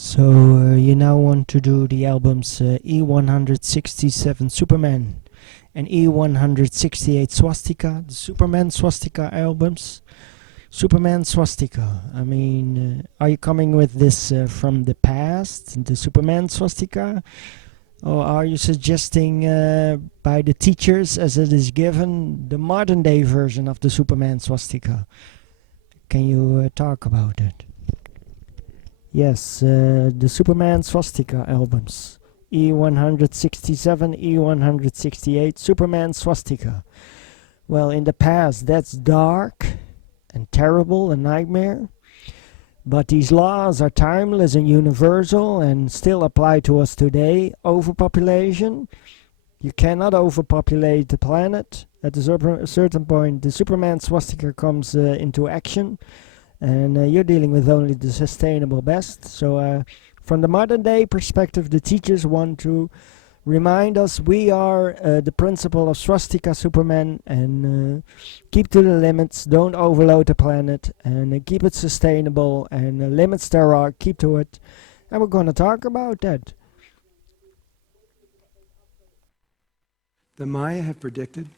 So you now want to do the albums E167 Superman and E168 Swastika, the Superman Swastika albums. Superman Swastika. I mean, are you coming with this from the past, the Superman Swastika? Or are you suggesting by the teachers as it is given the modern day version of the Superman Swastika? Can you talk about it? Yes, the Superman Swastika albums. E167, E168, Superman Swastika. Well, in the past, that's dark and terrible, a nightmare. But these laws are timeless and universal and still apply to us today. Overpopulation. You cannot overpopulate the planet. At a certain point, the Superman swastika comes into action, and you're dealing with only the sustainable best. So, from the modern day perspective, the teachers want to remind us we are the principle of swastika supermen, and keep to the limits, don't overload the planet, and keep it sustainable, and limits there are, keep to it. And we're going to talk about that. The Maya have predicted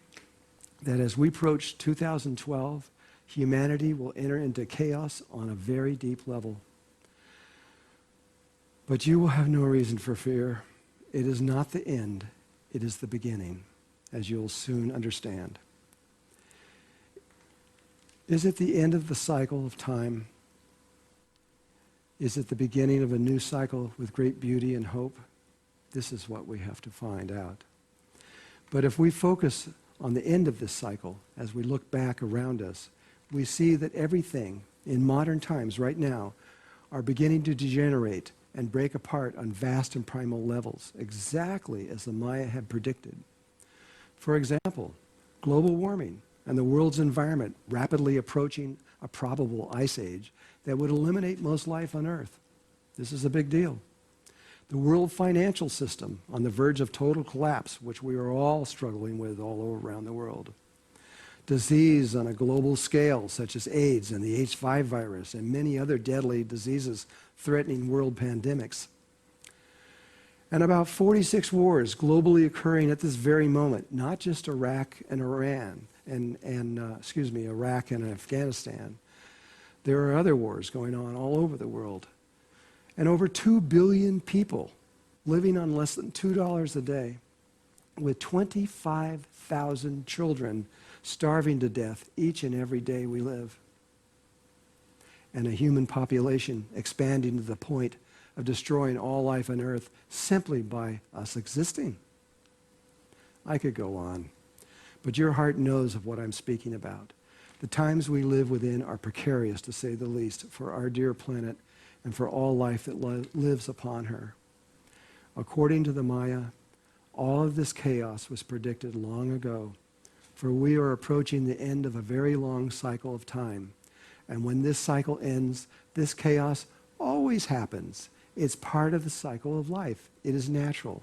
that as we approach 2012, humanity will enter into chaos on a very deep level. But you will have no reason for fear. It is not the end, it is the beginning, as you'll soon understand. Is it the end of the cycle of time? Is it the beginning of a new cycle with great beauty and hope? This is what we have to find out. But if we focus on the end of this cycle, as we look back around us, we see that everything in modern times right now are beginning to degenerate and break apart on vast and primal levels, exactly as the Maya had predicted. For example, global warming and the world's environment rapidly approaching a probable ice age that would eliminate most life on Earth. This is a big deal. The world financial system on the verge of total collapse, which we are all struggling with all over around the world. Disease on a global scale, such as AIDS and the H5 virus and many other deadly diseases threatening world pandemics. And about 46 wars globally occurring at this very moment, not just Iraq and Iran, Iraq and Afghanistan. There are other wars going on all over the world. And over 2 billion people living on less than $2 a day, with 25,000 children starving to death each and every day we live. And a human population expanding to the point of destroying all life on Earth simply by us existing. I could go on, but your heart knows of what I'm speaking about. The times we live within are precarious, to say the least, for our dear planet and for all life that lives upon her. According to the Maya, all of this chaos was predicted long ago, for we are approaching the end of a very long cycle of time. And when this cycle ends, this chaos always happens. It's part of the cycle of life. It is natural.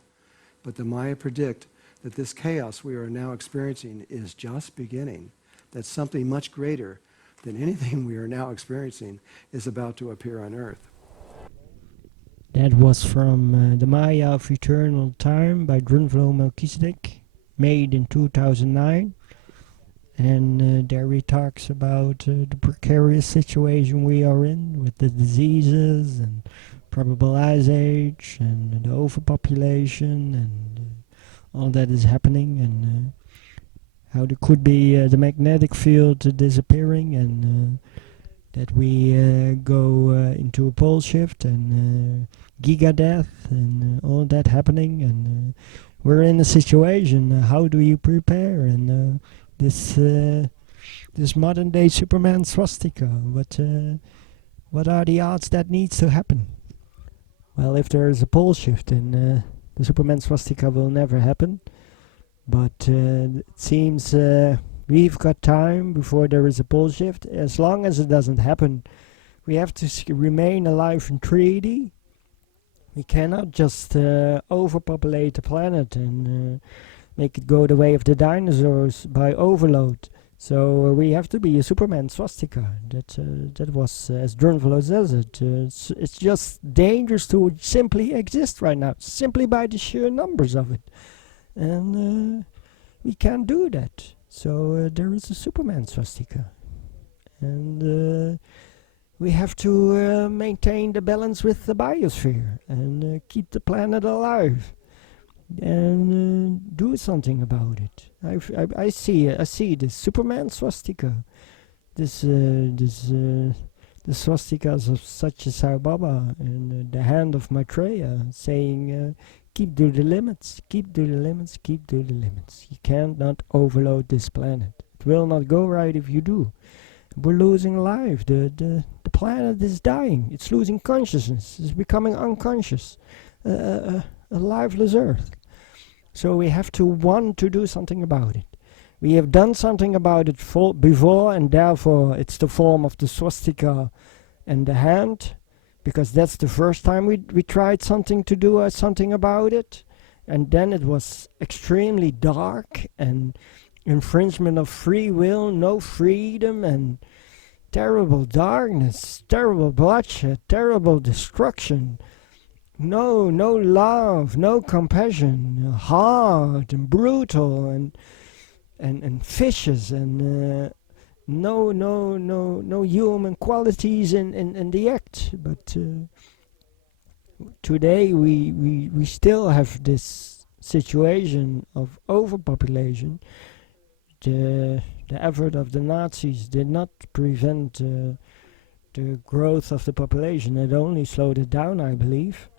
But the Maya predict that this chaos we are now experiencing is just beginning, that something much greater than anything we are now experiencing is about to appear on Earth. That was from the Maya of Eternal Time by Drunvalo Melchizedek, made in 2009. And there he talks about the precarious situation we are in with the diseases and probable ice age and the overpopulation and all that is happening, and how there could be the magnetic field disappearing, and that we go into a pole shift and giga death and all that happening, and we're in a situation. How do you prepare? And this modern day Superman swastika. What are the odds that needs to happen? Well, if there is a pole shift, then the Superman swastika will never happen. But it seems we've got time before there is a pole shift. As long as it doesn't happen, we have to remain alive in 3D. We cannot just overpopulate the planet and make it go the way of the dinosaurs by overload. So we have to be a Superman swastika. That was, as Drunvalo says it, it's just dangerous to simply exist right now, simply by the sheer numbers of it. And we can't do that. So there is a Superman swastika. And we have to maintain the balance with the biosphere and keep the planet alive and do something about it. I see this Superman swastika, the swastikas of such as Sai Baba and the hand of Maitreya saying, keep to the limits, keep to the limits, keep to the limits. You cannot overload this planet. It will not go right if you do. We're losing life. The planet is dying. It's losing consciousness. It's becoming unconscious. A lifeless Earth. So we have to want to do something about it. We have done something about it before, and therefore it's the form of the swastika and the hand, because that's the first time we tried something to do something about it, and then it was extremely dark and infringement of free will, no freedom, and terrible darkness, terrible bloodshed, terrible destruction. No love, no compassion, hard and brutal and vicious and no human qualities in the act. But today we still have this situation of overpopulation. The effort of the Nazis did not prevent the growth of the population. It only slowed it down, I believe.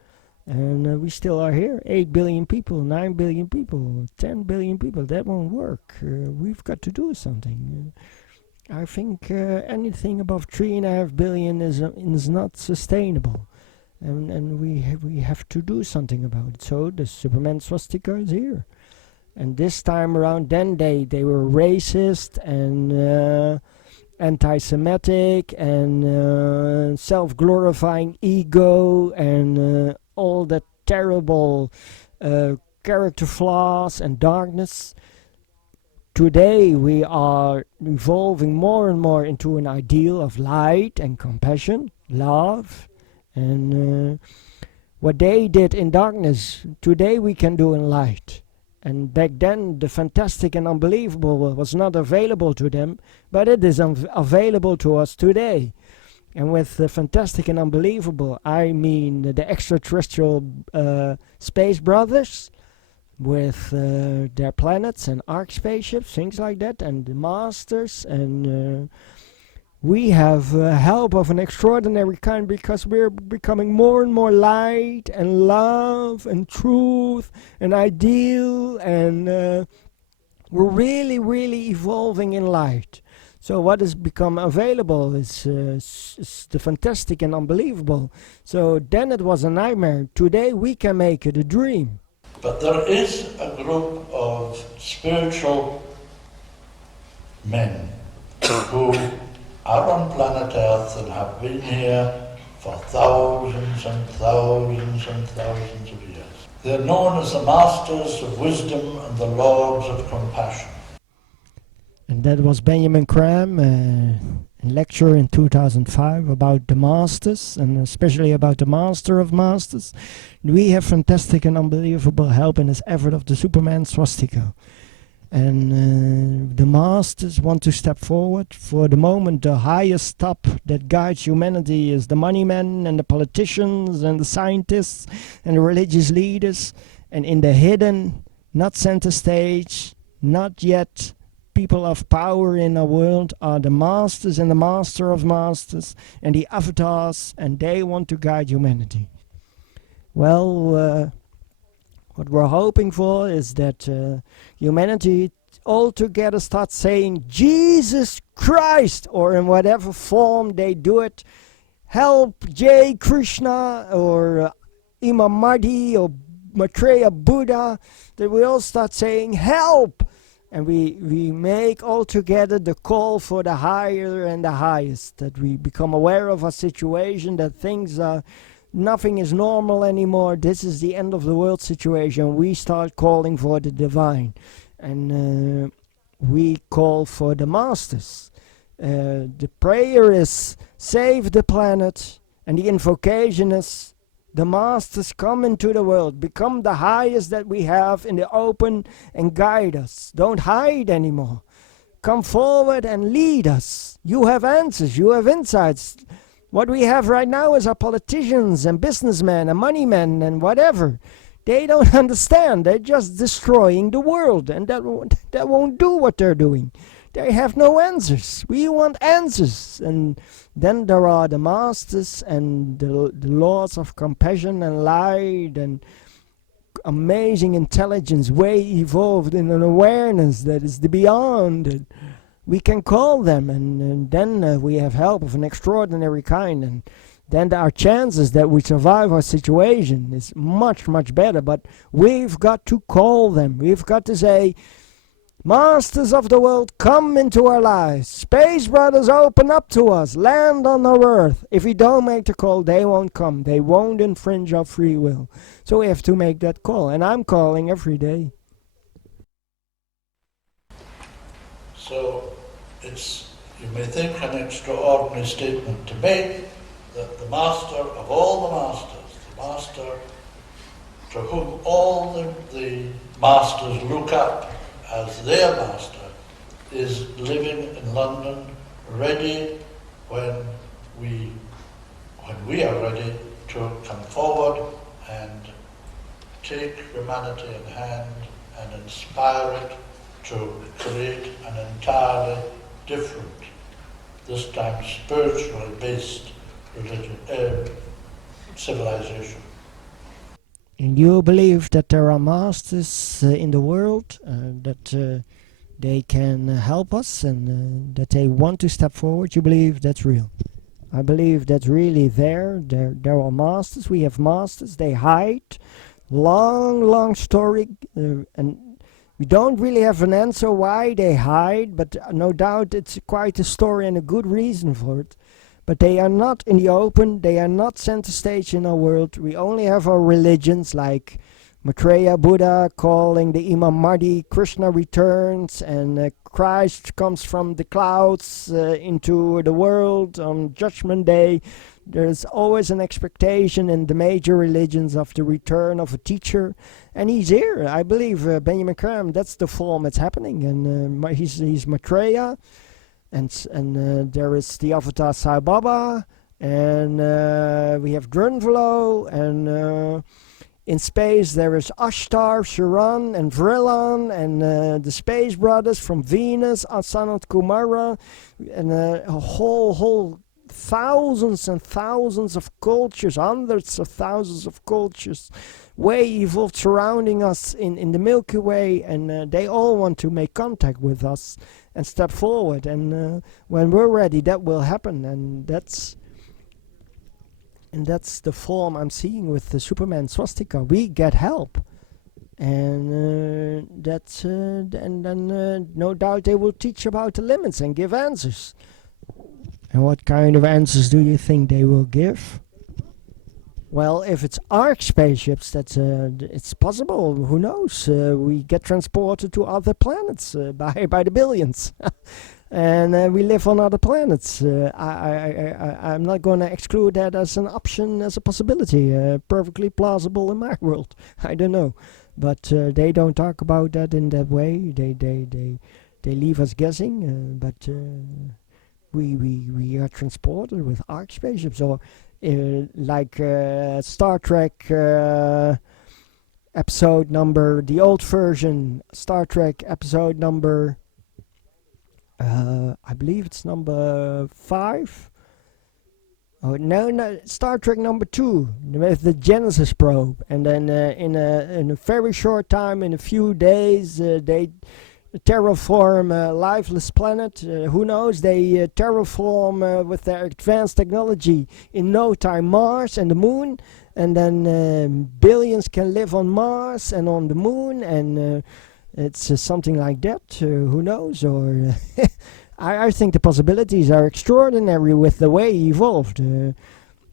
And we still are here. 8 billion people, 9 billion people, 10 billion people. That won't work. We've got to do something. I think anything above 3.5 billion is not sustainable. And we have to do something about it. So the Superman swastika is here. And this time around, then they were racist and anti-Semitic and self-glorifying ego and all that terrible character flaws and darkness. Today we are evolving more and more into an ideal of light and compassion, love, and what they did in darkness, today we can do in light. And back then the fantastic and unbelievable was not available to them, but it is available to us today. And with the fantastic and unbelievable, I mean the extraterrestrial space brothers with their planets and arc spaceships, things like that, and the masters. And we have help of an extraordinary kind, because we're becoming more and more light and love and truth and ideal, and we're really, really evolving in light. So what has become available is the fantastic and unbelievable. So then it was a nightmare. Today we can make it a dream. But there is a group of spiritual men who are on planet Earth and have been here for thousands and thousands and thousands of years. They're known as the Masters of Wisdom and the Lords of Compassion. And that was Benjamin Graham, a lecture in 2005 about the Masters, and especially about the Master of Masters. We have fantastic and unbelievable help in this effort of the Superman swastika. And the Masters want to step forward. For the moment, the highest top that guides humanity is the money men and the politicians and the scientists and the religious leaders. And in the hidden, not center stage, not yet people of power in our world, are the Masters and the Master of Masters and the avatars, and they want to guide humanity. Well, what we're hoping for is that humanity all together starts saying Jesus Christ, or in whatever form they do it, help Jai Krishna or Imam Mahdi or Maitreya Buddha, that we all start saying help. And we make all together the call for the higher and the highest, that we become aware of our situation, that things are, nothing is normal anymore, this is the end of the world situation. We start calling for the divine. And we call for the masters. The prayer is save the planet, and the invocation is the masters come into the world, become the highest that we have in the open and guide us. Don't hide anymore. Come forward and lead us. You have answers, you have insights. What we have right now is our politicians and businessmen and money men and whatever. They don't understand. They're just destroying the world, and that won't do what they're doing. They have no answers. We want answers. And then there are the masters and the laws of compassion and light and amazing intelligence, way evolved in an awareness that is the beyond. And we can call them, and then we have help of an extraordinary kind. And then our chances that we survive our situation is much, much better. But we've got to call them. We've got to say, masters of the world, come into our lives. Space brothers, open up to us. Land on our earth. If we don't make the call, they won't come. They won't infringe our free will. So we have to make that call. And I'm calling every day. So it's, you may think, an extraordinary statement to make, that the master of all the masters, the master to whom all the masters look up as their master, is living in London, ready when we are ready to come forward and take humanity in hand and inspire it to create an entirely different, this time spiritually based civilization. And you believe that there are masters in the world, that they can help us, and that they want to step forward? You believe that's real? I believe that's really there. There are masters. We have masters. They hide. Long story, and we don't really have an answer why they hide, but no doubt it's quite a story and a good reason for it. But they are not in the open, they are not center stage in our world. We only have our religions like Maitreya Buddha calling the Imam Mahdi, Krishna returns, and Christ comes from the clouds into the world on Judgment Day. There's always an expectation in the major religions of the return of a teacher. And he's here. I believe Benjamin Graham, that's the form it's happening. And he's Maitreya. And there is the avatar Sai Baba, and we have Drunvalo, and in space there is Ashtar, Sharan, and Vrillan, and the Space Brothers from Venus, Sanat Kumara, and a whole thousands and thousands of cultures, hundreds of thousands of cultures, way evolved surrounding us in the Milky Way, and they all want to make contact with us and step forward, and when we're ready, that will happen, and that's the form I'm seeing with the Superman swastika. We get help, and then no doubt they will teach about the limits and give answers. And what kind of answers do you think they will give? Well, if it's arc spaceships, that's it's possible. Who knows? We get transported to other planets by the billions, and we live on other planets. I'm not going to exclude that as an option, as a possibility. Perfectly plausible in my world. I don't know, but they don't talk about that in that way. They leave us guessing. But we are transported with arc spaceships, or like Star Trek episode number, the old version, Star Trek episode number, I believe it's number 5. Oh no, Star Trek number 2 with the Genesis probe, and then in a very short time, in a few days, they terraform a lifeless planet. Who knows? They terraform with their advanced technology in no time Mars and the moon, and then billions can live on Mars and on the moon, and it's something like that. Who knows? Or I think the possibilities are extraordinary with the way he evolved.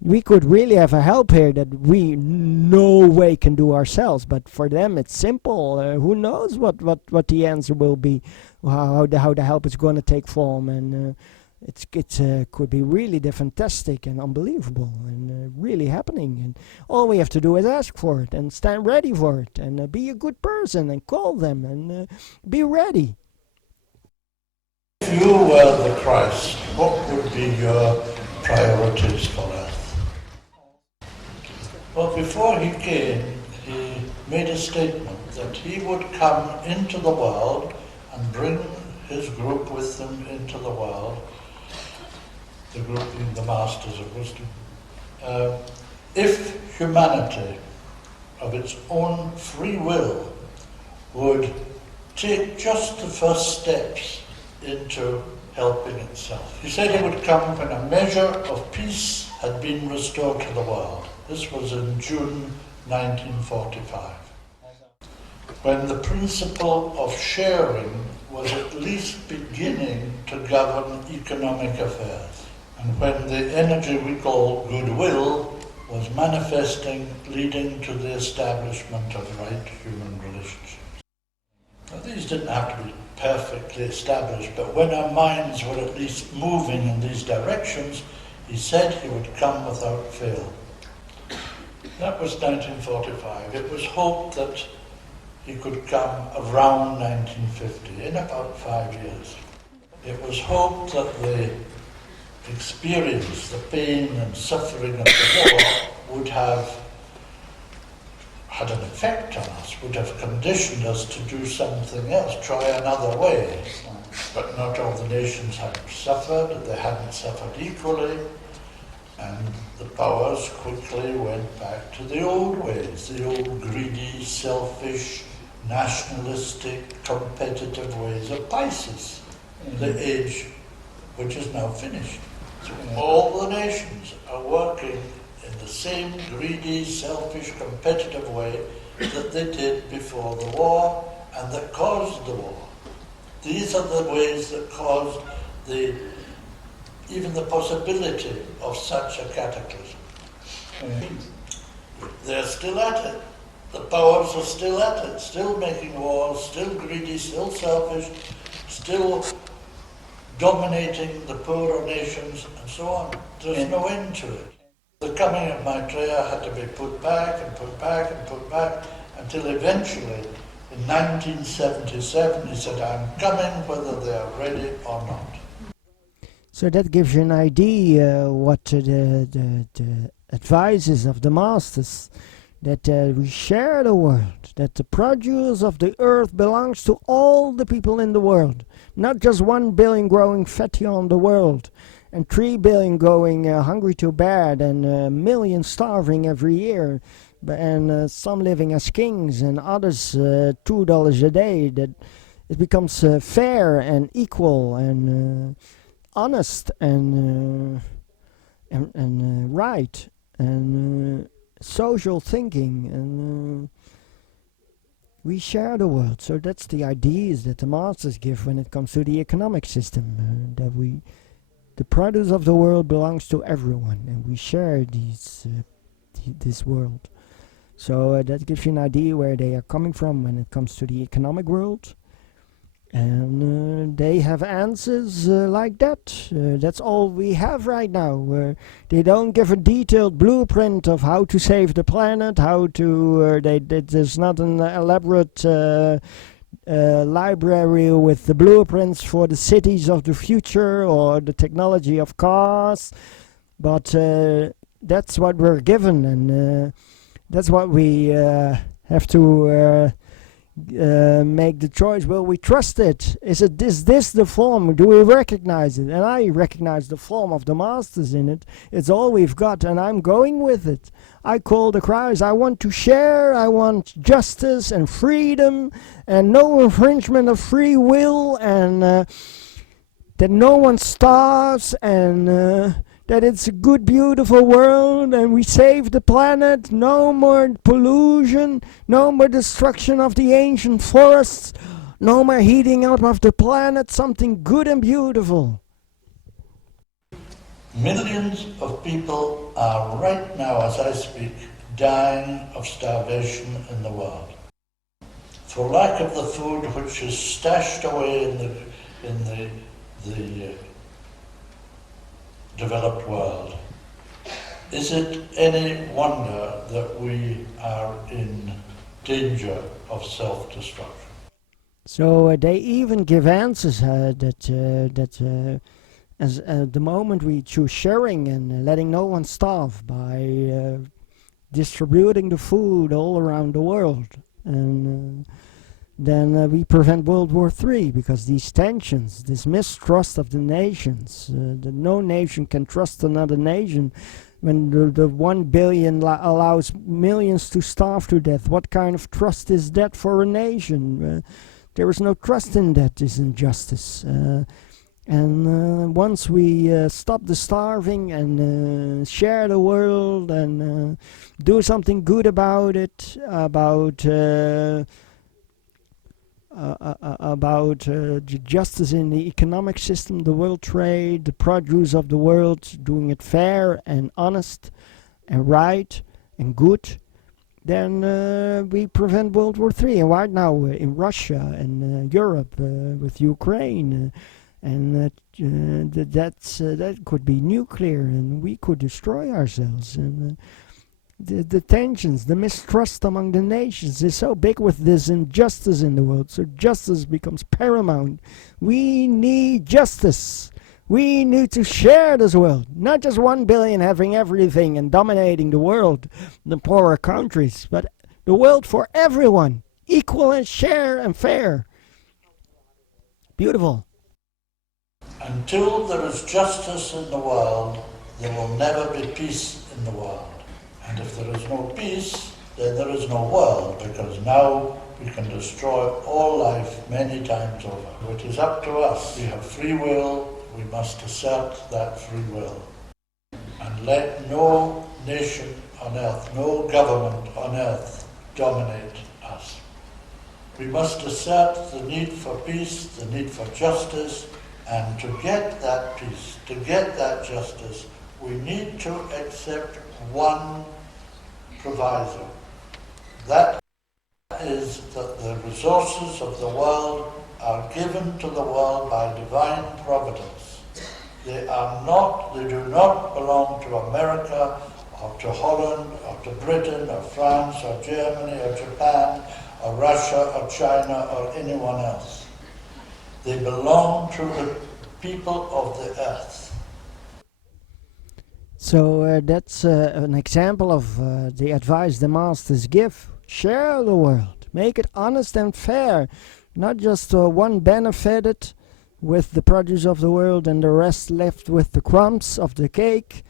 We could really have a help here that we no way can do ourselves, but for them it's simple. Who knows what the answer will be, how the help is going to take form, and it's could be really fantastic and unbelievable and really happening. And all we have to do is ask for it and stand ready for it and be a good person and call them and be ready. If you were the Christ, what would be your priorities for earth? Well, before he came, he made a statement that he would come into the world and bring his group with him into the world, the group being the Masters of Wisdom. If humanity, of its own free will, would take just the first steps into helping itself. He said he would come when a measure of peace had been restored to the world. This was in June 1945, when the principle of sharing was at least beginning to govern economic affairs, and when the energy we call goodwill was manifesting, leading to the establishment of right human relationships. Now, these didn't have to be perfectly established, but when our minds were at least moving in these directions, he said he would come without fail. That was 1945. It was hoped that he could come around 1950, in about 5 years. It was hoped that the experience, the pain and suffering of the war would have had an effect on us, would have conditioned us to do something else, try another way. But not all the nations had suffered, they hadn't suffered equally, and the powers quickly went back to the old ways, the old greedy, selfish, nationalistic, competitive ways of Pisces, the age which is now finished. So all the nations are working in the same greedy, selfish, competitive way that they did before the war and that caused the war. These are the ways that caused even the possibility of such a cataclysm. They're still at it. The powers are still at it, still making wars, still greedy, still selfish, still dominating the poorer nations, and so on. There's no end to it. The coming of Maitreya had to be put back and put back and put back until eventually, in 1977, he said, I'm coming whether they are ready or not. So that gives you an idea what the advice is of the Masters, that we share the world, that the produce of the earth belongs to all the people in the world, not just 1 billion growing fatty on the world, and 3 billion going hungry to bed, and a million starving every year, and some living as kings, and others $2 a day. That it becomes fair and equal and honest and right and social thinking, and we share the world. So that's the ideas that the Masters give when it comes to the economic system, that the produce of the world belongs to everyone, and we share this world. So that gives you an idea where they are coming from when it comes to the economic world. And they have answers like that. That's all we have right now. They don't give a detailed blueprint of how to save the planet, how to... there's not an elaborate library with the blueprints for the cities of the future or the technology of cars. But that's what we're given, and that's what we have to... make the choice. Will we trust it? Is this the form? Do we recognize it? And I recognize the form of the Masters in it. It's all we've got, and I'm going with it. I call the cries. I want to share. I want justice and freedom and no infringement of free will, and that no one starves, and that it's a good, beautiful world, and we save the planet. No more pollution, no more destruction of the ancient forests, no more heating up of the planet, something good and beautiful. Millions of people are right now, as I speak, dying of starvation in the world. For lack of the food which is stashed away in the developed world, is it any wonder that we are in danger of self-destruction? So they even give answers as the moment we choose sharing and letting no one starve by distributing the food all around the world, and then we prevent World War III, because these tensions, this mistrust of the nations, that no nation can trust another nation. When the 1 billion allows millions to starve to death, what kind of trust is that for a nation? There is no trust in that, this injustice. And once we stop the starving and share the world and do something good about it, about justice in the economic system, the world trade, the produce of the world, doing it fair and honest and right and good, then we prevent World War III. And right now in Russia and Europe with Ukraine, and that could be nuclear, and we could destroy ourselves. And the tensions, the mistrust among the nations is so big with this injustice in the world. So justice becomes paramount. We need justice. We need to share this world. Not just 1 billion having everything and dominating the world, the poorer countries, but the world for everyone. Equal and share and fair. Beautiful. Until there is justice in the world, there will never be peace in the world. And if there is no peace, then there is no world, because now we can destroy all life many times over. It is up to us. We have free will. We must assert that free will. And let no nation on earth, no government on earth dominate us. We must assert the need for peace, the need for justice, and to get that peace, to get that justice, we need to accept one proviso. That is that the resources of the world are given to the world by divine providence. They do not belong to America or to Holland or to Britain or France or Germany or Japan or Russia or China or anyone else. They belong to the people of the earth. So that's an example of the advice the masters give. Share the world. Make it honest and fair. Not just one benefited with the produce of the world and the rest left with the crumbs of the cake.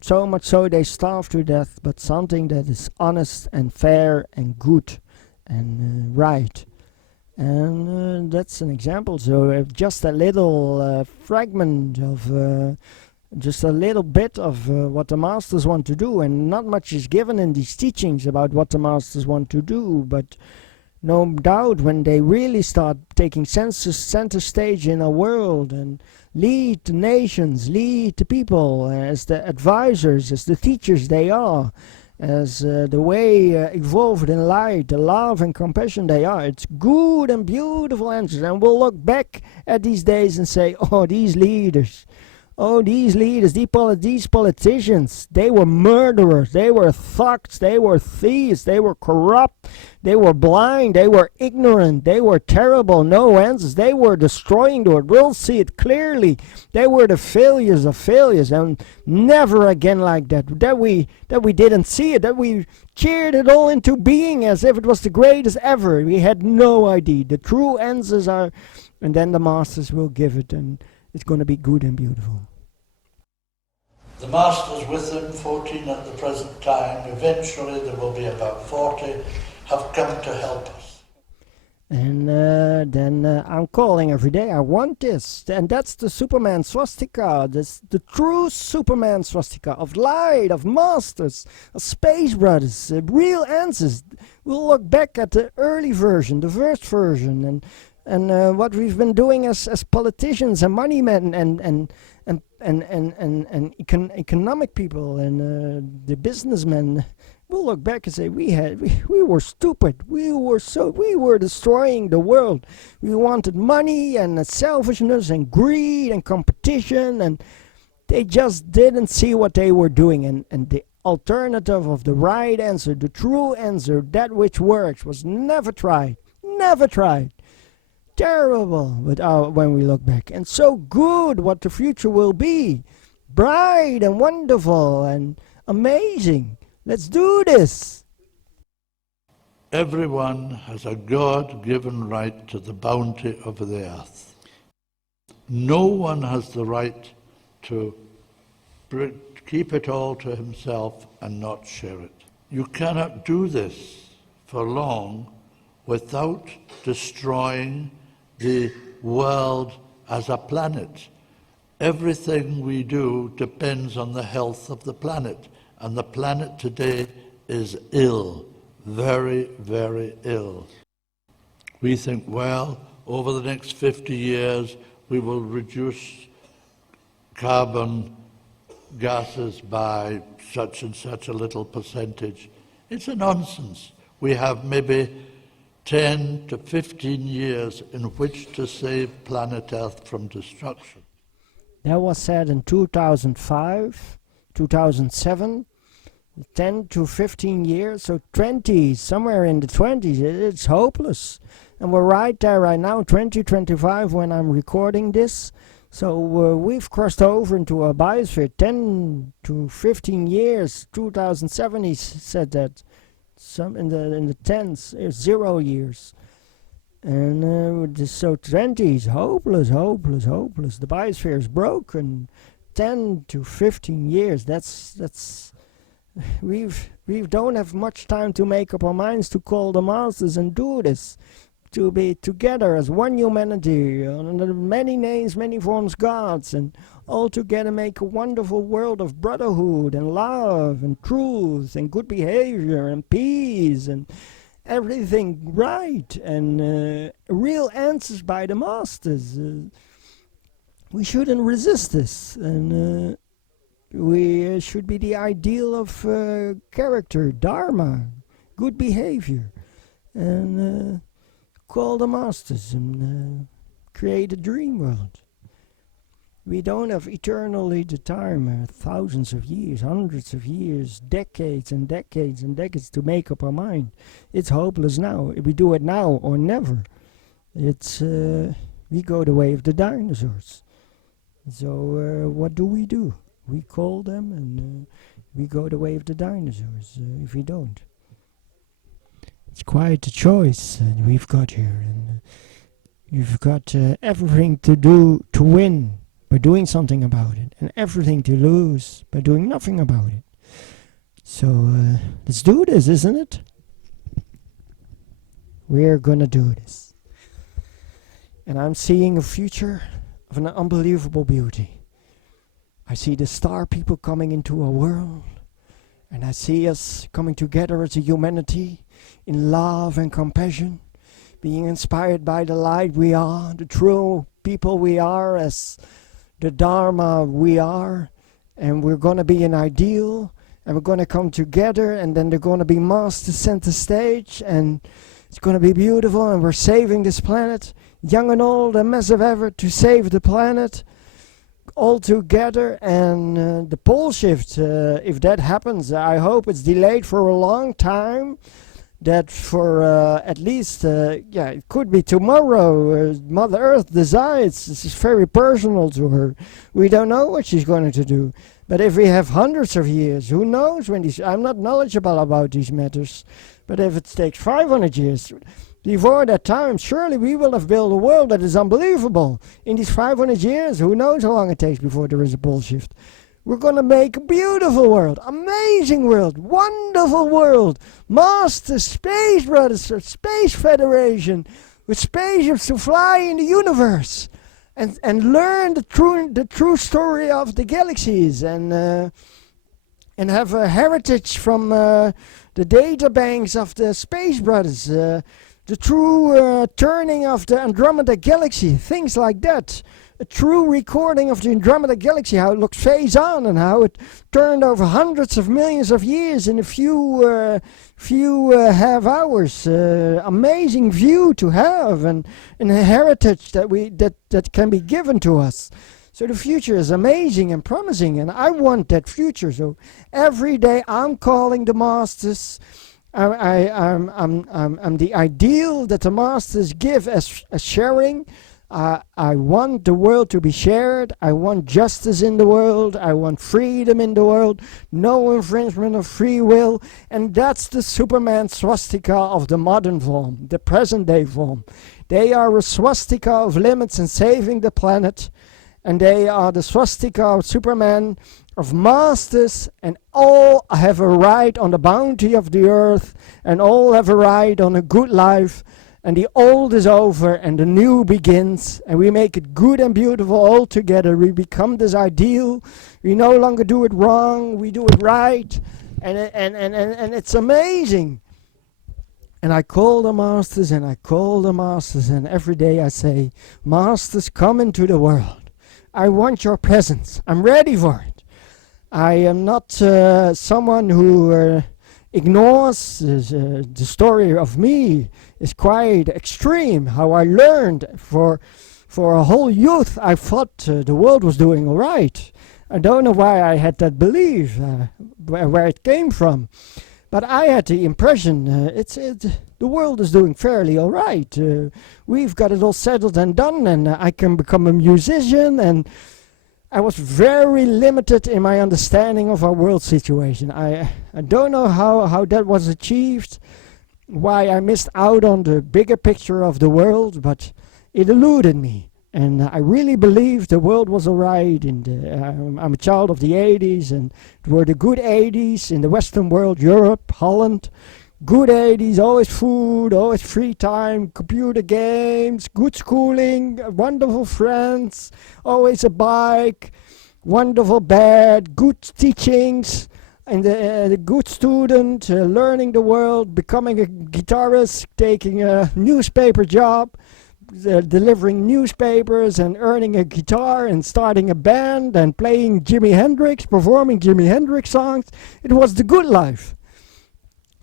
So much so they starve to death, but something that is honest and fair and good and right. And that's an example. So just a little fragment of, just a little bit of what the masters want to do. And not much is given in these teachings about what the masters want to do. But no doubt when they really start taking center stage in our world and lead the nations, lead the people as the advisors, as the teachers they are, as the way evolved in light, the love and compassion they are. It's good and beautiful answers. And we'll look back at these days and say, oh, these leaders, these politicians, they were murderers, they were thugs, they were thieves, they were corrupt, they were blind, they were ignorant, they were terrible, no answers, they were destroying the world. We'll see it clearly. They were the failures of failures, and never again like that. That we didn't see it, that we cheered it all into being as if it was the greatest ever. We had no idea. The true answers are, and then the masters will give it, and it's going to be good and beautiful. The masters, with them 14 at the present time, eventually there will be about 40, have come to help us. And then I'm calling every day, I want this. And that's the Superman swastika. That's the true Superman swastika of light, of masters, of space brothers, real answers. We'll look back at the early version, the first version, and what we've been doing as politicians and money men and economic people and the businessmen will look back and say we were stupid. We were destroying the world. We wanted money and selfishness and greed and competition, and they just didn't see what they were doing. And the alternative of the right answer, the true answer, that which works, was never tried. Never tried. Terrible, but when we look back, and so good what the future will be, bright and wonderful and amazing. Let's do this. Everyone has a God-given right to the bounty of the earth. No one has the right to keep it all to himself and not share it. You cannot do this for long without destroying the world as a planet. Everything we do depends on the health of the planet, and the planet today is ill, very, very ill. We think, well, over the next 50 years we will reduce carbon gases by such and such a little percentage. It's a nonsense. We have maybe 10 to 15 years in which to save planet Earth from destruction. That was said in 2005, 2007, 10 to 15 years, so 20, somewhere in the 20s. It's hopeless. And we're right there right now, 2025, when I'm recording this. So we've crossed over into a biosphere 10 to 15 years. 2007 he said that. Some in the tens, 0 years, and so 20s, hopeless. The biosphere is broken. 10 to 15 years. That's we don't have much time to make up our minds to call the masters and do this. To be together as one humanity, under many names, many forms, gods, and all together make a wonderful world of brotherhood and love and truth and good behavior and peace and everything right, and real answers by the masters. We shouldn't resist this, and we should be the ideal of character, dharma, good behavior, and call the masters and create a dream world. We don't have eternally the time, thousands of years, hundreds of years, decades and decades and decades to make up our mind. It's hopeless now. If we do it now or never, it's we go the way of the dinosaurs. So what do? We call them and we go the way of the dinosaurs if we don't. It's quite a choice we've got here, and you've got everything to do to win by doing something about it, and everything to lose by doing nothing about it. So let's do this, isn't it? We're gonna do this. And I'm seeing a future of an unbelievable beauty. I see the star people coming into our world, and I see us coming together as a humanity in love and compassion, being inspired by the light we are, the true people we are, as the Dharma we are, and we're going to be an ideal, and we're going to come together, and then they're going to be masters center stage, and it's going to be beautiful, and we're saving this planet, young and old, a massive effort to save the planet, all together. And the pole shift, if that happens, I hope it's delayed for a long time, that for at least, it could be tomorrow. Mother Earth decides. This is very personal to her. We don't know what she's going to do. But if we have hundreds of years, who knows when these... I'm not knowledgeable about these matters. But if it takes 500 years, before that time, surely we will have built a world that is unbelievable. In these 500 years, who knows how long it takes before there is a pole shift. We're going to make a beautiful world, amazing world, wonderful world. Master Space Brothers, Space Federation, with spaceships to fly in the universe, and learn the true story of the galaxies, and have a heritage from the data banks of the Space Brothers, the the true turning of the Andromeda Galaxy, things like that. A true recording of the Andromeda Galaxy, how it looks phase on and how it turned over hundreds of millions of years in a few half hours. Amazing view to have and a heritage that can be given to us. So the future is amazing and promising, and I want that future. So every day I'm calling the masters. I'm the ideal that the masters give as sharing. I want the world to be shared. I want justice in the world. I want freedom in the world. No infringement of free will. And that's the Superman swastika of the modern form, the present day form. They are a swastika of limits and saving the planet. And they are the swastika of Superman, of masters, and all have a right on the bounty of the earth, and all have a right on a good life. And the old is over and the new begins, and we make it good and beautiful all together. We become this ideal. We no longer do it wrong, we do it right, and it's amazing. And I call the masters and I call the masters, and every day I say, masters, come into the world. I want your presence. I'm ready for it. I am not someone who ignores the story of me. Is quite extreme. How I learned for a whole youth, I thought the world was doing all right. I don't know why I had that belief, where it came from, but I had the impression the world is doing fairly all right. We've got it all settled and done, and I can become a musician. And I was very limited in my understanding of our world situation. I don't know how that was achieved. Why I missed out on the bigger picture of the world, but it eluded me. And I really believe the world was alright. I'm a child of the 80s, and it were the good 80s in the Western world, Europe, Holland. Good 80s, always food, always free time, computer games, good schooling, wonderful friends, always a bike, wonderful bed, good teachings. And the good student, learning the world, becoming a guitarist, taking a newspaper job, delivering newspapers and earning a guitar and starting a band and playing Jimi Hendrix, performing Jimi Hendrix songs. It was the good life.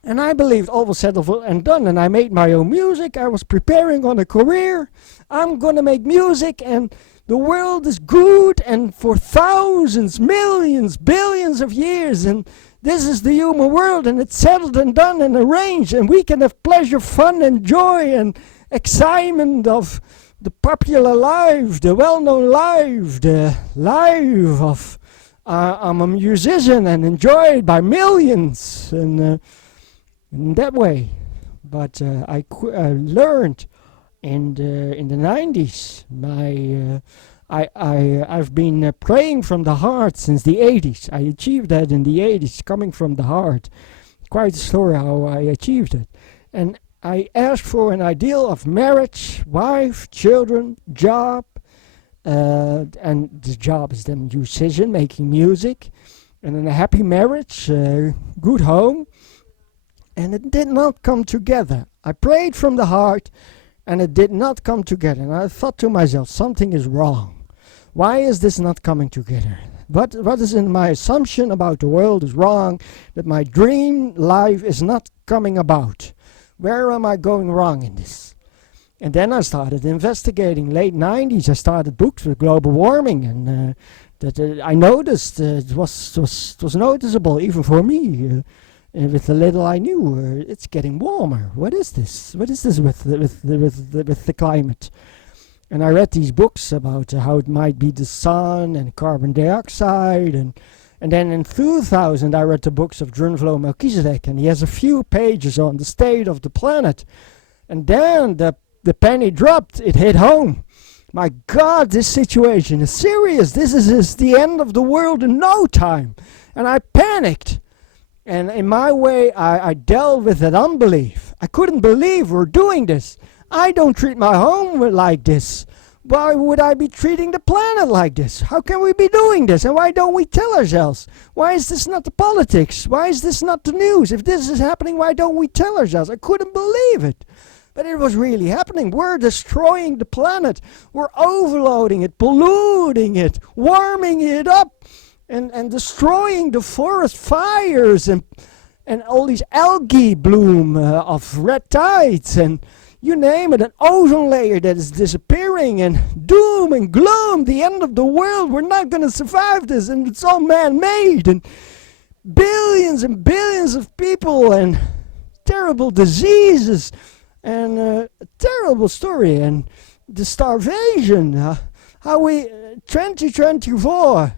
And I believed all was settled and done, and I made my own music. I was preparing on a career. I'm gonna make music, and the world is good, and for thousands, millions, billions of years, and this is the human world, and it's settled and done and arranged, and we can have pleasure, fun, and joy, and excitement of the popular life, the well-known life, the life of I'm a musician and enjoyed by millions, and in that way. But I learned in the 90s. I've been praying from the heart since the 80s. I achieved that in the 80s, coming from the heart. Quite a story how I achieved it. And I asked for an ideal of marriage, wife, children, job, and the job is then musician, making music, and then a happy marriage, good home. And it did not come together. I prayed from the heart, and it did not come together. And I thought to myself, something is wrong. Why is this not coming together? What is in my assumption about the world is wrong, that my dream life is not coming about. Where am I going wrong in this? And then I started investigating. Late 90s, I started books with global warming, and I noticed it was noticeable even for me. With the little I knew, it's getting warmer. What is this? What is this with the climate? And I read these books about how it might be the sun and carbon dioxide, and then in 2000 I read the books of Drunvalo Melchizedek, and he has a few pages on the state of the planet. And then the penny dropped. It hit home. My God, this situation is serious. This is the end of the world in no time. And I panicked. And in my way, I dealt with that unbelief. I couldn't believe we're doing this. I don't treat my home like this. Why would I be treating the planet like this? How can we be doing this? And why don't we tell ourselves? Why is this not the politics? Why is this not the news? If this is happening, why don't we tell ourselves? I couldn't believe it. But it was really happening. We're destroying the planet. We're overloading it, polluting it, warming it up, and destroying the forest fires and all these algae bloom of red tides and you name it, an ozone layer that is disappearing and doom and gloom, the end of the world. We're not going to survive this, and it's all man-made and billions and billions of people and terrible diseases and a terrible story and the starvation. How we 2024,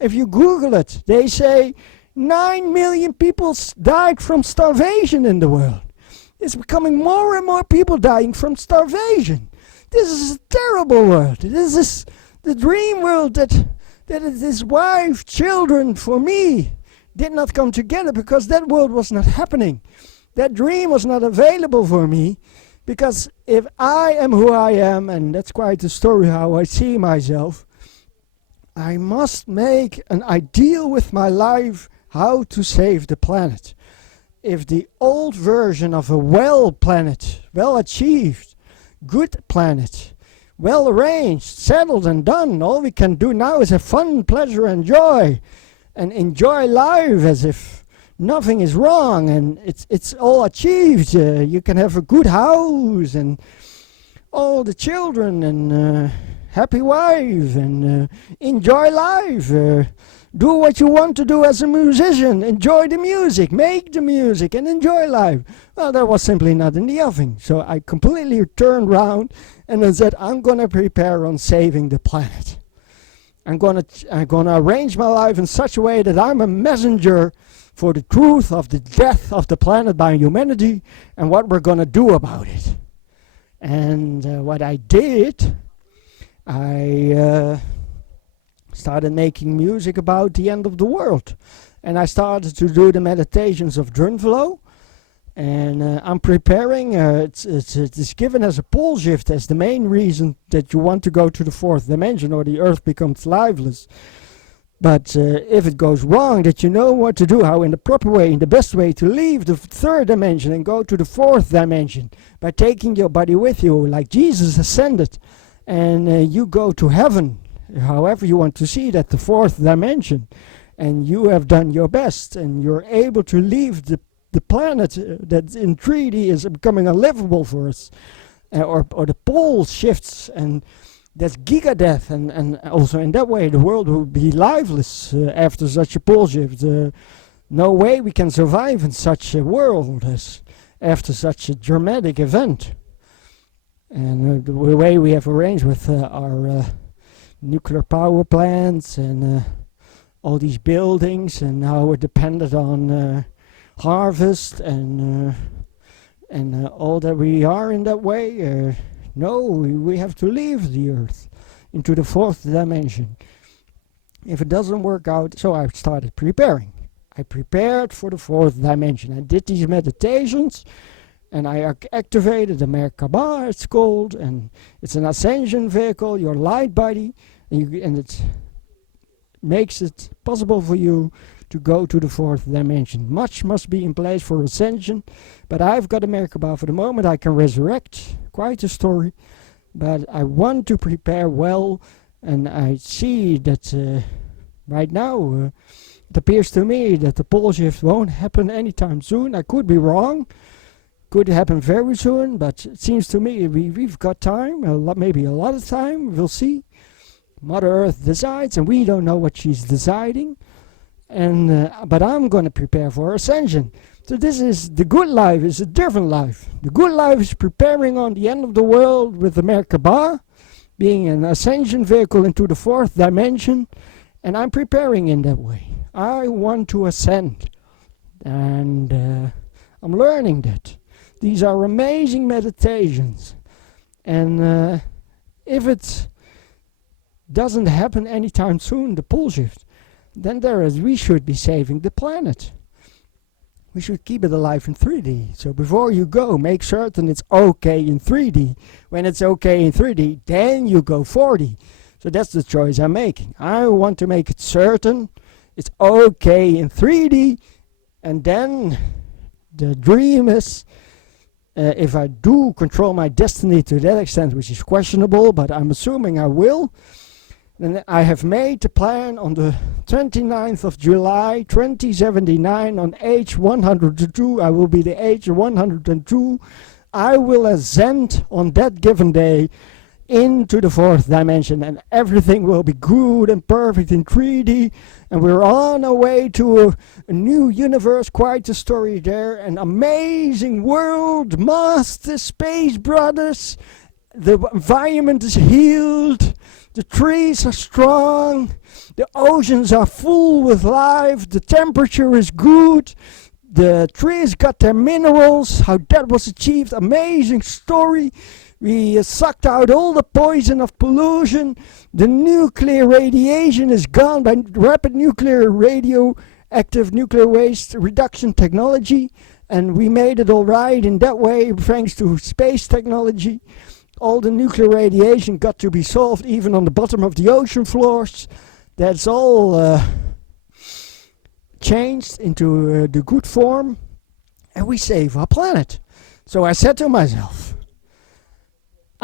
if you Google it, they say 9 million people died from starvation in the world. It's becoming more and more people dying from starvation. This is a terrible world. This is the dream world that his wife, children, for me, did not come together because that world was not happening. That dream was not available for me because if I am who I am, and that's quite the story how I see myself, I must make an ideal with my life how to save the planet. If the old version of a well planet, well achieved, good planet, well arranged, settled and done, all we can do now is have fun, pleasure and joy and enjoy life as if nothing is wrong and it's all achieved. You can have a good house and all the children and happy wife and enjoy life. Do what you want to do as a musician. Enjoy the music, make the music, and enjoy life. Well, that was simply not in the offing. So I completely turned around and I said, I'm going to prepare on saving the planet. I'm going to arrange my life in such a way that I'm a messenger for the truth of the death of the planet by humanity and what we're going to do about it. And what I did, I started making music about the end of the world. And I started to do the meditations of Drunvalo. And I'm preparing, it's given as a pole shift as the main reason that you want to go to the fourth dimension or the earth becomes lifeless. But if it goes wrong, that you know what to do, how in the proper way, in the best way to leave the third dimension and go to the fourth dimension by taking your body with you, like Jesus ascended, and you go to heaven, however you want to see that, the fourth dimension, and you have done your best, and you're able to leave the planet that in 3D is becoming unlivable for us, or the pole shifts, and that's giga-death, and also in that way the world will be lifeless after such a pole shift. No way we can survive in such a world as after such a dramatic event. And the way we have arranged with our nuclear power plants and all these buildings, and now we're dependent on harvest and all that we are in that way. No, we have to leave the earth into the fourth dimension. If it doesn't work out, so I started preparing. I prepared for the fourth dimension. I did these meditations and I activated the Merkaba, it's called, and it's an ascension vehicle, your light body, and it makes it possible for you to go to the fourth dimension. Much must be in place for ascension, but I've got a Merkaba for the moment. I can resurrect, quite a story, but I want to prepare well, and I see that right now it appears to me that the pole shift won't happen anytime soon. I could be wrong, could happen very soon, but it seems to me we've got time, maybe a lot of time, we'll see. Mother Earth decides, and we don't know what she's deciding. And but I'm going to prepare for ascension. So this is the good life, is a different life. The good life is preparing on the end of the world with the Merkaba, being an ascension vehicle into the fourth dimension, and I'm preparing in that way. I want to ascend, and I'm learning that. These are amazing meditations, and if it doesn't happen anytime soon, the pole shift, then we should be saving the planet. We should keep it alive in 3D. So before you go, make certain it's okay in 3D. When it's okay in 3D, then you go 4D. So that's the choice I'm making. I want to make it certain it's okay in 3D, and then the dream is if I do control my destiny to that extent, which is questionable, but I'm assuming I will, then I have made the plan on the 29th of July 2079 on age 102. I will be the age 102. I will ascend on that given day into the fourth dimension, and everything will be good and perfect in 3D, and we're on our way to a new universe. Quite a story there, an amazing world, master space brothers. The environment is healed, the trees are strong, the oceans are full with life, the temperature is good, the trees got their minerals. How that was achieved, amazing story. We sucked out all the poison of pollution. The nuclear radiation is gone by rapid nuclear radioactive nuclear waste reduction technology. And we made it all right in that way thanks to space technology. All the nuclear radiation got to be solved even on the bottom of the ocean floors. That's all changed into the good form. And we save our planet. So I said to myself,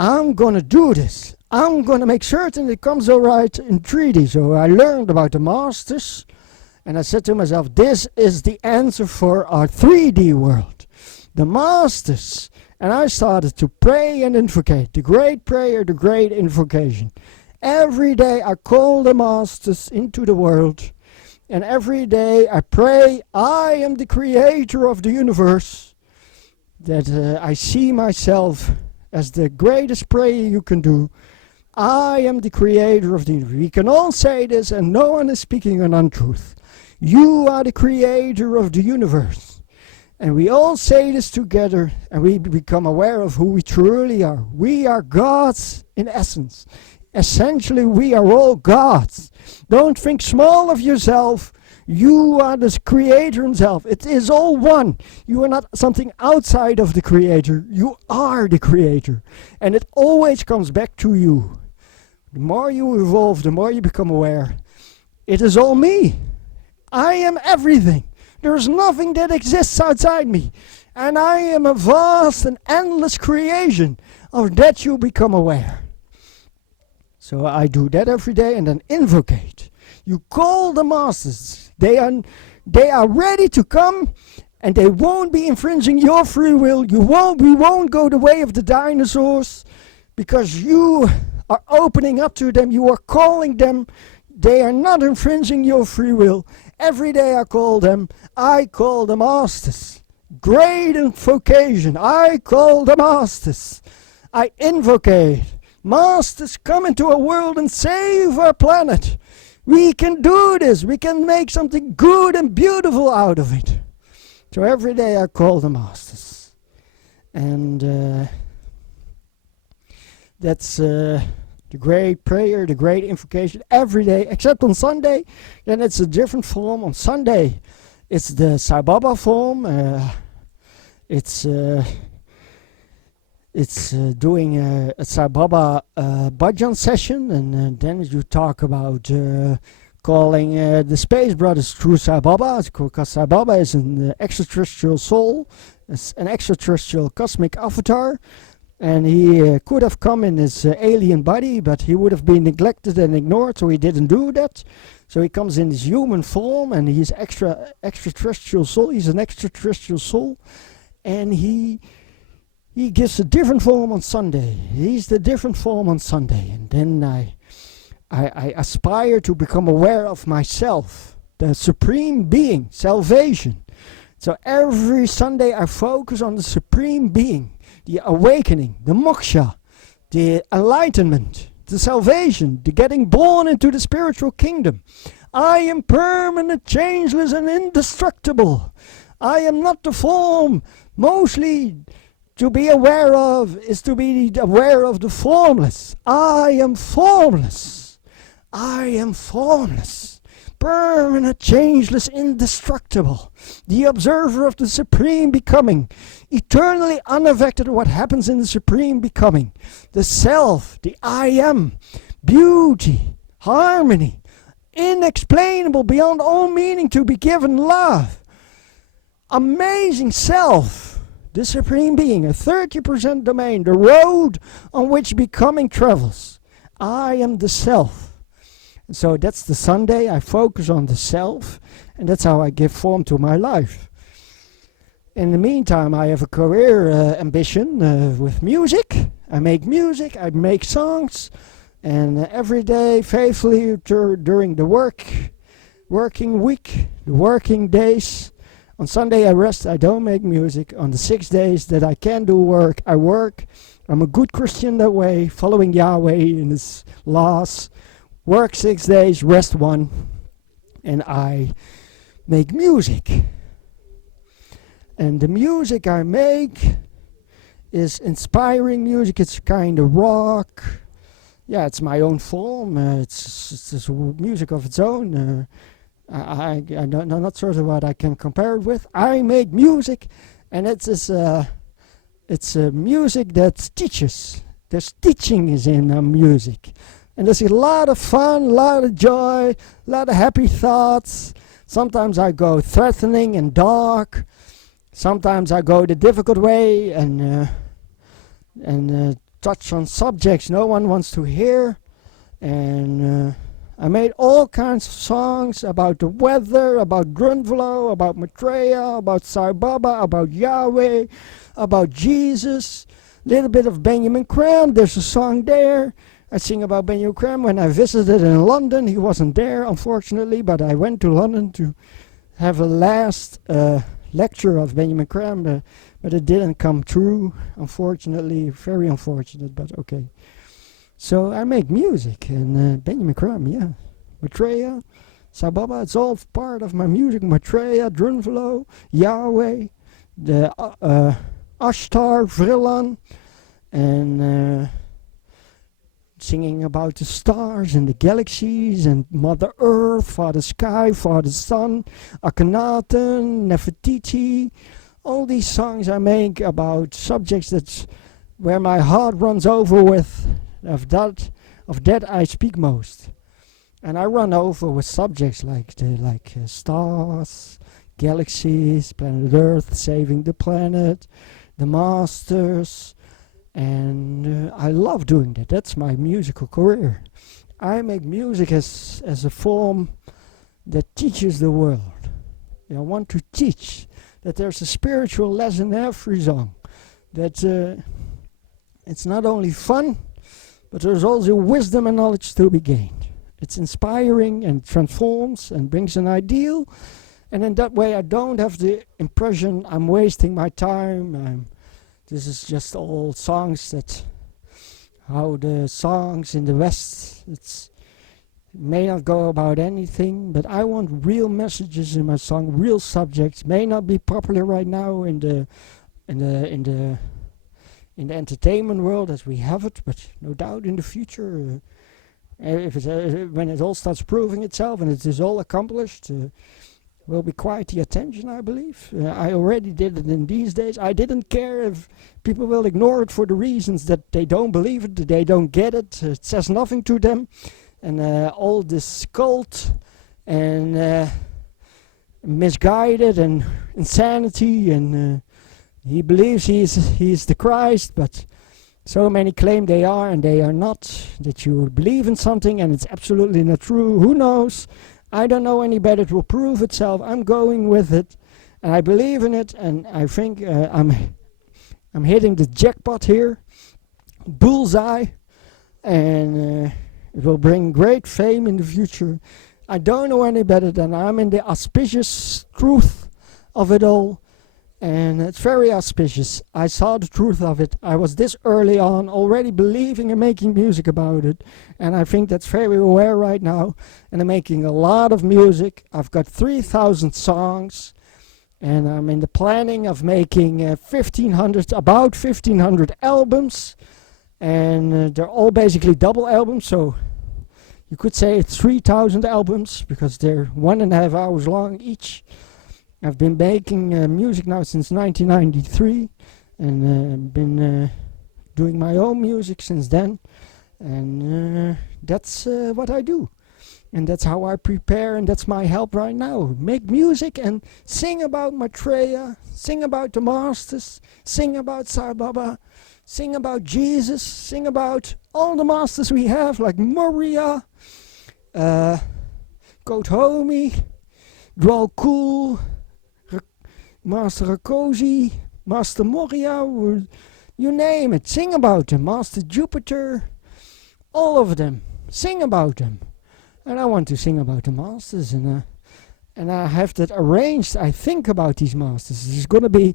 I'm gonna do this. I'm gonna make certain it comes all right in 3D. So I learned about the masters, and I said to myself, this is the answer for our 3D world. The masters. And I started to pray and invocate. The great prayer, the great invocation. Every day I call the masters into the world. And every day I pray, I am the creator of the universe. That I see myself as the greatest prayer you can do. I am the creator of the universe. We can all say this and no one is speaking an untruth. You are the creator of the universe. And we all say this together and we become aware of who we truly are. We are gods in essence. Essentially, we are all gods. Don't think small of yourself. You are the creator himself. It is all one. You are not something outside of the creator. You are the creator. And it always comes back to you. The more you evolve, the more you become aware. It is all me. I am everything. There is nothing that exists outside me. And I am a vast and endless creation. Of that you become aware. So I do that every day and then invocate. You call the masters. They are ready to come, and they won't be infringing your free will. We won't go the way of the dinosaurs, because you are opening up to them. You are calling them. They are not infringing your free will. Every day I call them. I call the masters. Great invocation. I call the masters. I invocate. Masters, come into our world and save our planet. We can do this. We can make something good and beautiful out of it. So every day I call the masters. And that's the great prayer, the great invocation every day, except on Sunday. Then it's a different form. On Sunday, it's the Sai Baba form. It's doing a Sai Baba bhajan session, and then you talk about calling the Space Brothers through Sai Baba, because Sai Baba is an extraterrestrial soul, an extraterrestrial cosmic avatar, and he could have come in his alien body, but he would have been neglected and ignored, so he didn't do that. So he comes in his human form, and he's extraterrestrial soul. He's an extraterrestrial soul, and he gives a different form on Sunday. He's the different form on Sunday. And then I aspire to become aware of myself, the supreme being, salvation. So every Sunday I focus on the supreme being, the awakening, the moksha, the enlightenment, the salvation, the getting born into the spiritual kingdom. I am permanent, changeless, and indestructible. I am not the form. Mostly to be aware of is to be aware of the formless. I am formless. I am formless. Permanent, changeless, indestructible. The observer of the supreme becoming. Eternally unaffected of what happens in the supreme becoming. The self, the I am. Beauty, harmony. Inexplainable, beyond all meaning to be given love. Amazing self. the Supreme Being, a 30% domain, the road on which becoming travels. I am the self. And so that's the Sunday. I focus on the self, and that's how I give form to my life. In the meantime, I have a career ambition with music. I make music, I make songs, and every day, faithfully during the working week, the working days. On Sunday I rest, I don't make music. On the 6 days that I can do work, I work. I'm a good Christian that way, following Yahweh in His laws. Work 6 days, rest 1, and I make music. And the music I make is inspiring music. It's kind of rock. Yeah, it's my own form. It's music of its own. I'm not sure what I can compare it with. I make music, and it's music that teaches. There's teaching is in music. And there's a lot of fun, a lot of joy, a lot of happy thoughts. Sometimes I go threatening and dark. Sometimes I go the difficult way and touch on subjects no one wants to hear. And I made all kinds of songs about the weather, about Grunvelo, about Maitreya, about Sai Baba, about Yahweh, about Jesus. A little bit of Benjamin Graham. There's a song there. I sing about Benjamin Graham. When I visited in London, he wasn't there, unfortunately, but I went to London to have a last lecture of Benjamin Graham, but it didn't come true, unfortunately. Very unfortunate, but okay. So I make music, and Benjamin Graham, yeah. Maitreya, Sababa, it's all part of my music. Maitreya, Drunvelo, Yahweh, the Ashtar, Vrillan, and singing about the stars and the galaxies and Mother Earth, Father Sky, Father Sun, Akhenaten, Nefertiti. All these songs I make about subjects that's where my heart runs over with. Of that I speak most. And I run over with subjects like stars, galaxies, planet Earth, saving the planet, the masters. And I love doing that. That's my musical career. I make music as a form that teaches the world. I want to teach that there's a spiritual lesson in every song. That it's not only fun, but there's also wisdom and knowledge to be gained. It's inspiring and transforms and brings an ideal. And in that way I don't have the impression I'm wasting my time. This is just all songs that, how the songs in the West, it may not go about anything, but I want real messages in my song, real subjects. May not be popular right now in the entertainment world as we have it, but no doubt in the future, when it all starts proving itself and it is all accomplished, will be quite the attention, I believe. I already did it in these days. I didn't care if people will ignore it for the reasons that they don't believe it, that they don't get it, it says nothing to them, and all this cult and misguided and insanity, and he believes he's the Christ, but so many claim they are and they are not, that you believe in something and it's absolutely not true. Who knows? I don't know any better. It will prove itself. I'm going with it, and I believe in it, and I think I'm hitting the jackpot here, bullseye, and it will bring great fame in the future. I don't know any better than I'm in the auspicious truth of it all, and it's very auspicious. I saw the truth of it. I was this early on already believing and making music about it, and I think that's very rare right now, and I'm making a lot of music. I've got 3,000 songs, and I'm in the planning of making about 1,500 albums, and they're all basically double albums, so you could say it's 3,000 albums, because they're 1.5 hours long each. I've been making music now since 1993, and been doing my own music since then, and that's what I do. And that's how I prepare, and that's my help right now. Make music and sing about Maitreya, sing about the masters, sing about Sai Baba, sing about Jesus, sing about all the masters we have, like Moria, Koothomi, Dwal Kul, Master Rakosi, Master Moria, you name it. Sing about them. Master Jupiter, all of them. Sing about them. And I want to sing about the masters, and I have that arranged. I think about these masters. There's going to be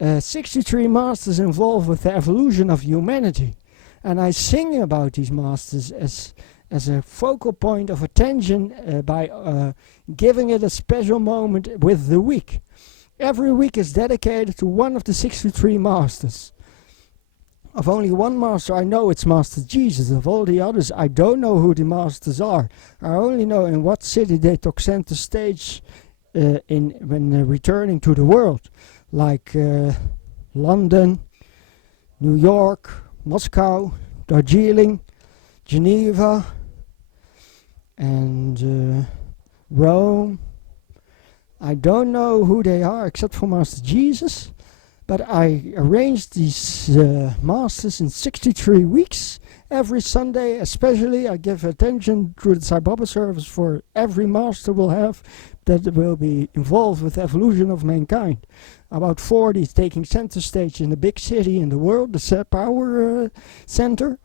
63 masters involved with the evolution of humanity, and I sing about these masters as a focal point of attention by giving it a special moment with the week. Every week is dedicated to one of the 63 masters. Of only one master I know, it's Master Jesus. Of all the others, I don't know who the masters are. I only know in what city they took center stage when returning to the world, like London, New York, Moscow, Darjeeling, Geneva, and Rome. I don't know who they are except for Master Jesus. But I arranged these masters in 63 weeks. Every Sunday, especially, I give attention through the Sai Baba service for every master we'll have that will be involved with the evolution of mankind. About 40 is taking center stage in the big city in the world, the power center.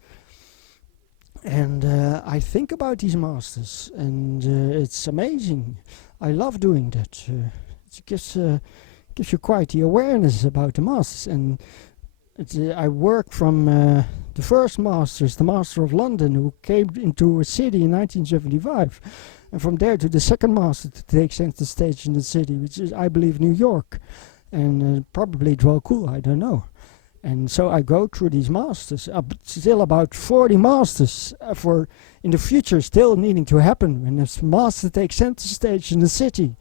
And I think about these masters, and it's amazing. I love doing that. It gives you quite the awareness about the masters, and I work from the first masters, the Master of London, who came into a city in 1975, and from there to the second master to take center stage in the city, which is, I believe, New York, and probably Dwal Kul, I don't know. And so I go through these masters, still about 40 masters for in the future still needing to happen when this master takes center stage in the city.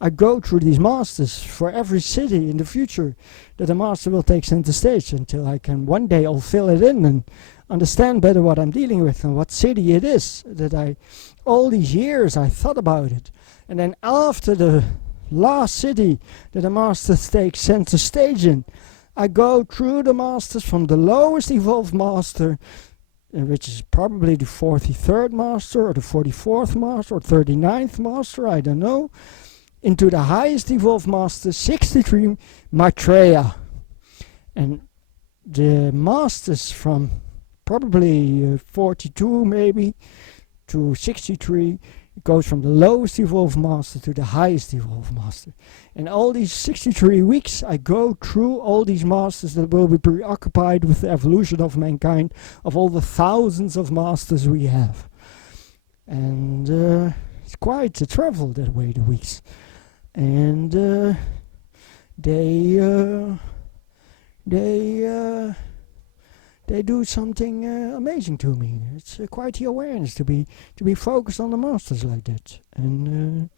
I go through these masters for every city in the future that a master will take center stage until I can one day I'll fill it in and understand better what I'm dealing with and what city it is that all these years I thought about it. And then after the last city that a master takes center stage in, I go through the masters from the lowest evolved master, which is probably the 43rd master or the 44th master or 39th master, I don't know, into the highest evolved master, 63 Maitreya. And the masters from probably 42 maybe to 63 goes from the lowest evolved master to the highest evolved master. And all these 63 weeks I go through all these masters that will be preoccupied with the evolution of mankind, of all the thousands of masters we have. And it's quite a travel that way, the weeks. And they do something amazing to me. It's quite the awareness to be focused on the masters like that, and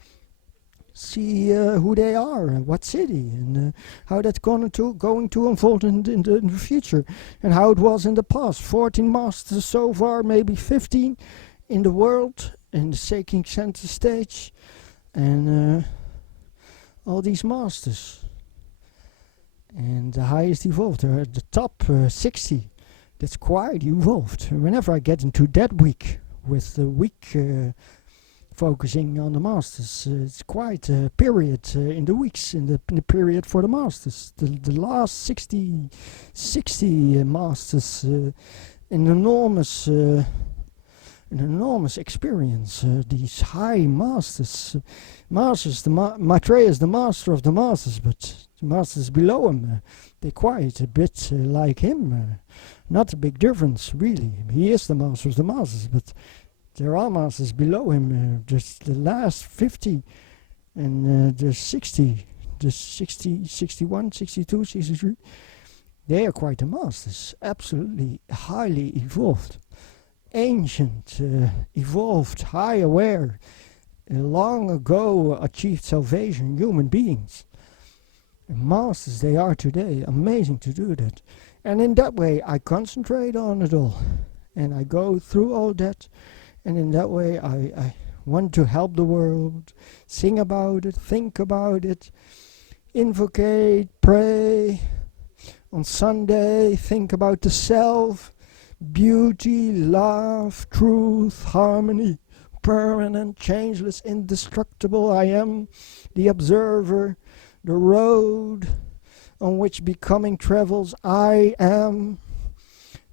see who they are and what city, and how that's going to unfold in the future, and how it was in the past. 14 masters so far, maybe 15 in the world, in the taking center stage, and all these masters. And the highest evolved, the top 60. That's quite evolved. Whenever I get into that week, with the week focusing on the masters, it's quite a period in the weeks, in the period for the masters. The last 60 masters, an enormous experience. These high masters, Maitreya is the master of the masters, but the masters below him, they're quite a bit like him. Not a big difference, really. He is the master of the masters, but there are masters below him. Just the last 50 and the 60, 61, 62, 63. They are quite the masters. Absolutely highly evolved. Ancient, evolved, high aware, long ago achieved salvation human beings. And masters they are today. Amazing to do that. And in that way I concentrate on it all. And I go through all that. And in that way I want to help the world, sing about it, think about it, invocate, pray. On Sunday, think about the self, beauty, love, truth, harmony, permanent, changeless, indestructible. I am the observer, the road on which becoming travels. I am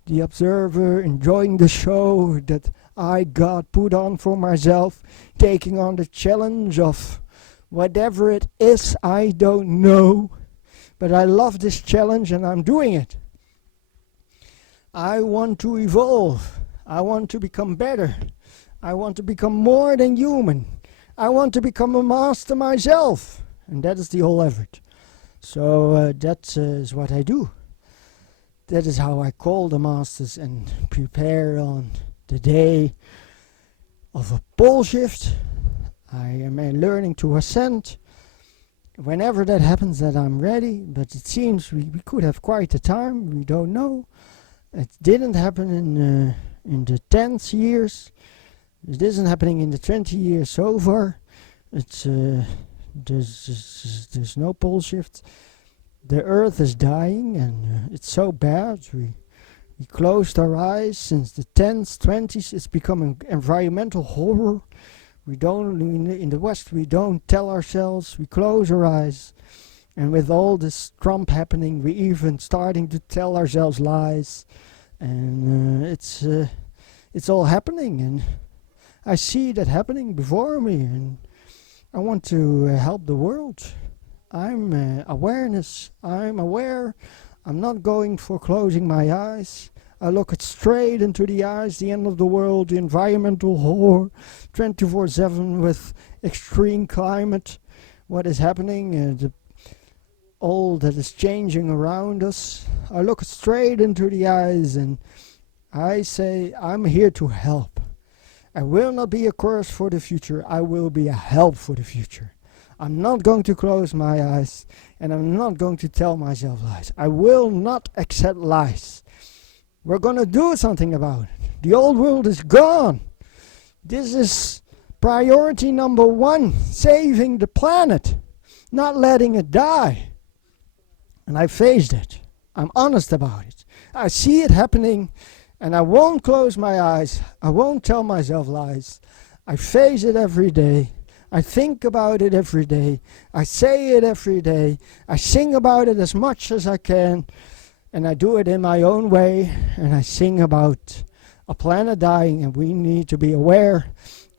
the observer, enjoying the show that I, God, put on for myself, taking on the challenge of whatever it is, I don't know. But I love this challenge and I'm doing it. I want to evolve. I want to become better. I want to become more than human. I want to become a master myself. And that is the whole effort. So that is what I do. That is how I call the masters and prepare on the day of a pole shift. I am learning to ascend. Whenever that happens, that I'm ready. But it seems we could have quite a time. We don't know. It didn't happen in the 10th years. It isn't happening in the 20 years so far. It's there's no pole shift. The earth is dying and it's so bad. We closed our eyes since the 10s, 20s. It's become an environmental horror. We don't, in the West, we don't tell ourselves. We close our eyes. And with all this Trump happening, we even starting to tell ourselves lies. And it's all happening. And I see that happening before me. And I want to help the world. I'm awareness. I'm aware. I'm not going for closing my eyes. I look it straight into the eyes, the end of the world, the environmental horror, 24/7 with extreme climate, what is happening, all that is changing around us. I look it straight into the eyes and I say, I'm here to help. I will not be a curse for the future. I will be a help for the future. I'm not going to close my eyes and I'm not going to tell myself lies. I will not accept lies. We're going to do something about it. The old world is gone. This is priority number one, saving the planet, not letting it die. And I faced it. I'm honest about it. I see it happening and I won't close my eyes. I won't tell myself lies. I face it every day. I think about it every day. I say it every day. I sing about it as much as I can. And I do it in my own way, and I sing about a planet dying, and we need to be aware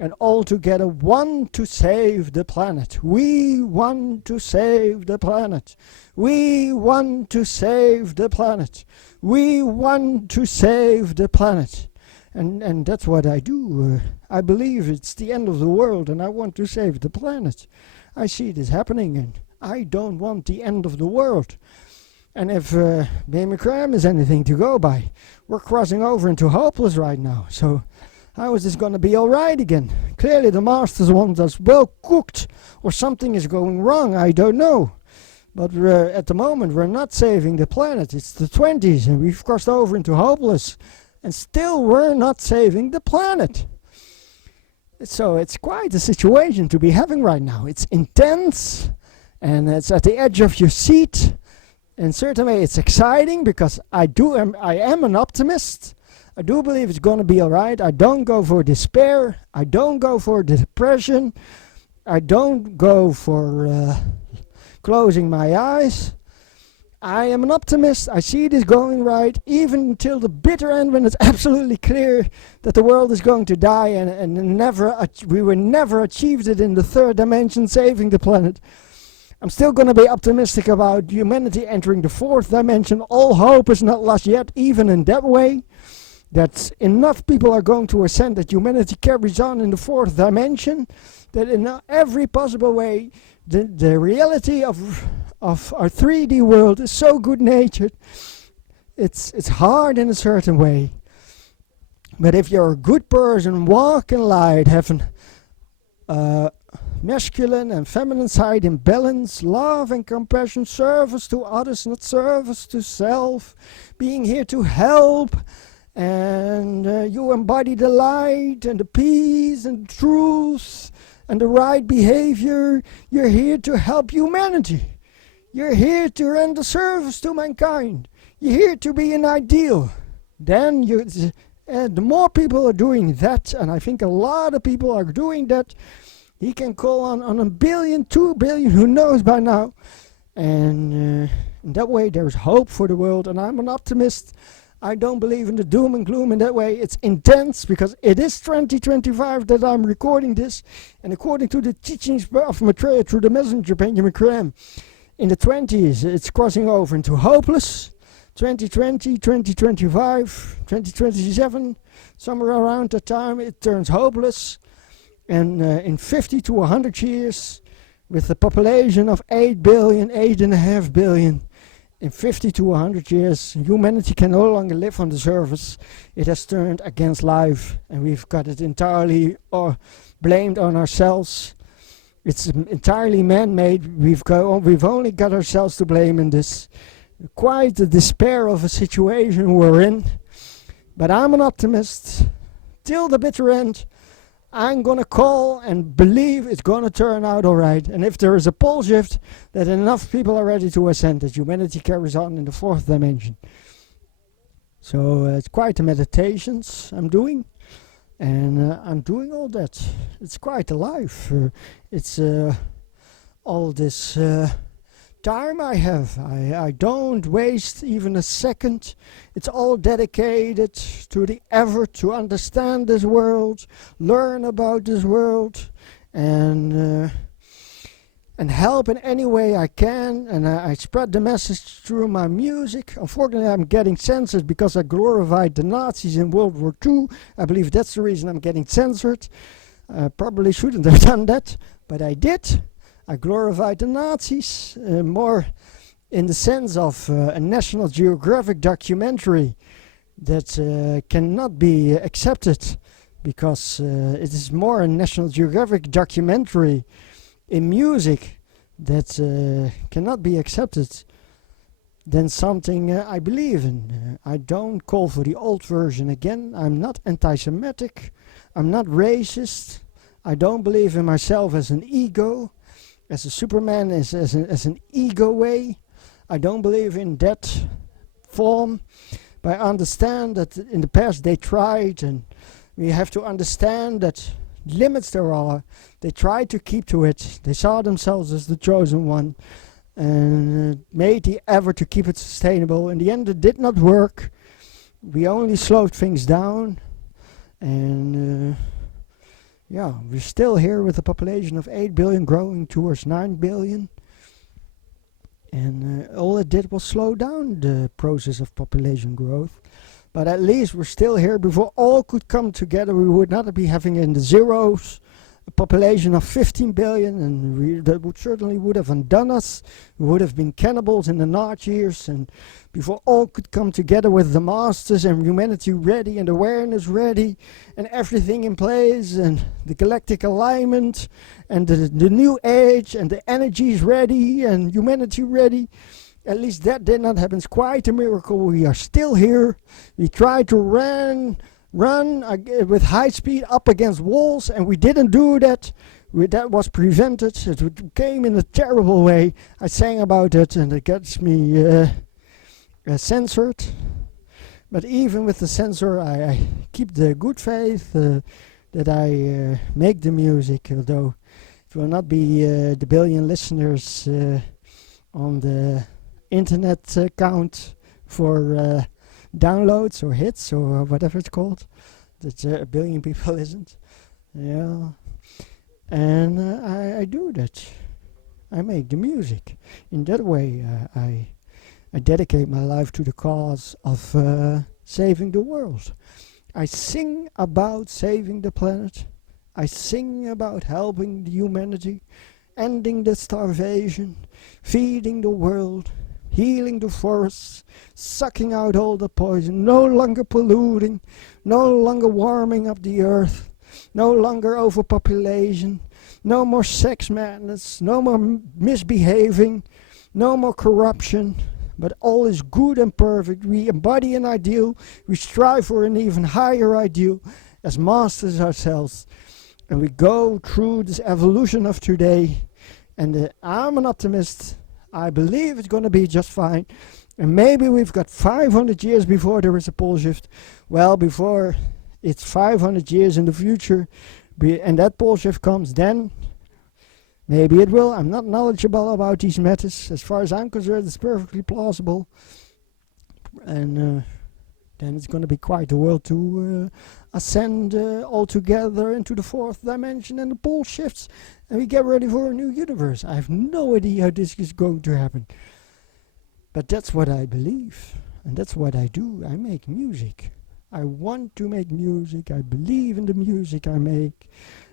and all together want to save the planet. We want to save the planet. We want to save the planet. We want to save the planet. And that's what I do. I believe it's the end of the world, and I want to save the planet. I see this happening, and I don't want the end of the world. And if Bemikram is anything to go by, we're crossing over into hopeless right now. So how is this going to be all right again? Clearly the masters want us well cooked, or something is going wrong, I don't know. But at the moment we're not saving the planet. It's the 20s and we've crossed over into hopeless. And still we're not saving the planet. So it's quite a situation to be having right now. It's intense and it's at the edge of your seat. In a certain way it's exciting because I am an optimist. I do believe it's going to be alright. I don't go for despair. I don't go for depression. I don't go for closing my eyes. I am an optimist. I see this going right, even until the bitter end when it's absolutely clear that the world is going to die and we will never achieve it in the third dimension, saving the planet. I'm still going to be optimistic about humanity entering the fourth dimension. All hope is not lost yet, even in that way. That enough people are going to ascend that humanity carries on in the fourth dimension. That in every possible way, the reality of our 3D world is so good-natured. It's hard in a certain way. But if you're a good person, walk in light, having masculine and feminine side in balance, love and compassion, service to others, not service to self, being here to help, and you embody the light and the peace and truth and the right behavior. You're here to help humanity. You're here to render service to mankind. You're here to be an ideal. Then the more people are doing that, and I think a lot of people are doing that, he can call on 1 billion, 2 billion, who knows by now. And in that way there's hope for the world, and I'm an optimist. I don't believe in the doom and gloom in that way. It's intense because it is 2025 that I'm recording this, and according to the teachings of Maitreya through the messenger Benjamin Graham, in the 20s it's crossing over into hopeless. 2020, 2025, 2027, somewhere around that time it turns hopeless. And in 50 to 100 years, with a population of 8 billion, 8.5 billion, in 50 to 100 years, humanity can no longer live on the surface. It has turned against life, and we've got it entirely blamed on ourselves. It's entirely man-made. We've only got ourselves to blame in this. Quite the despair of a situation we're in. But I'm an optimist. Till the bitter end, I'm gonna call and believe it's gonna turn out alright. And if there is a pole shift, that enough people are ready to ascend, that humanity carries on in the 4th dimension. So it's quite the meditations I'm doing. And I'm doing all that. It's quite a life. It's all this time I have. I don't waste even a second. It's all dedicated to the effort to understand this world, learn about this world, and help in any way I can. And I spread the message through my music. Unfortunately, I'm getting censored because I glorified the Nazis in World War II. I believe that's the reason I'm getting censored. I probably shouldn't have done that, but I did. I glorified the Nazis more in the sense of a National Geographic documentary that cannot be accepted, because it is more a National Geographic documentary in music that cannot be accepted than something I believe in. I don't call for the old version again. I'm not anti-Semitic. I'm not racist. I don't believe in myself as an ego. As a Superman, as an ego way. I don't believe in that form. But I understand that in the past they tried, and we have to understand that limits there are. They tried to keep to it. They saw themselves as the chosen one, and made the effort to keep it sustainable. In the end it did not work. We only slowed things down, and yeah, we're still here with a population of 8 billion growing towards 9 billion. And all it did was slow down the process of population growth. But at least we're still here. Before all could come together, we would not be having in the zeros a population of 15 billion, and that certainly would have undone us. We would have been cannibals in the Nazi years, and before all could come together with the masters and humanity ready and awareness ready and everything in place and the galactic alignment and the new age and the energies ready and humanity ready. At least that did not happen. It's quite a miracle. We are still here. We tried to run with high speed up against walls, and we didn't do that. That was prevented. It came in a terrible way. I sang about it, and it gets me censored. But even with the censor, I keep the good faith that I make the music, although it will not be the billion listeners on the internet count for downloads or hits or whatever it's called. That a billion people isn't. Yeah. And I do that. I make the music. In that way, I dedicate my life to the cause of saving the world. I sing about saving the planet. I sing about helping the humanity, ending the starvation, feeding the world, healing the forests, sucking out all the poison, no longer polluting, no longer warming up the earth, no longer overpopulation, no more sex madness, no more misbehaving, no more corruption. but all is good and perfect. We embody an ideal. We strive for an even higher ideal as masters ourselves. And we go through this evolution of today. And I'm an optimist. I believe it's going to be just fine. And maybe we've got 500 years before there is a pole shift. Well, before it's 500 years in the future, and that pole shift comes, then maybe it will. I'm not knowledgeable about these matters. As far as I'm concerned, it's perfectly plausible. And then it's going to be quite a world to ascend all together into the fourth dimension, and the pole shifts, and we get ready for a new universe. I have no idea how this is going to happen. But that's what I believe, and that's what I do. I make music. I want to make music. I believe in the music I make,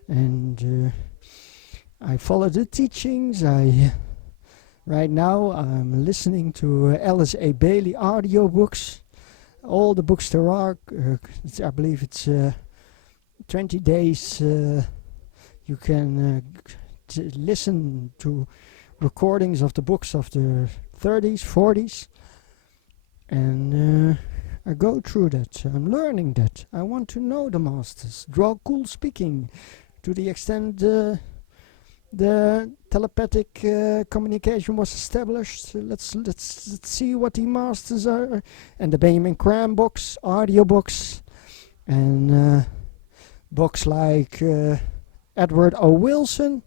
and I follow the teachings. Right now I'm listening to Alice A. Bailey audiobooks. All the books there are. I believe it's 20 days. You can listen to recordings of the books of the 30s, 40s, and I go through that. I'm learning that. I want to know the masters. Draw cool speaking, to the extent the telepathic communication was established. Let's see what the masters are, and the Benjamin Graham books, audio books, and books like Edward O. Wilson,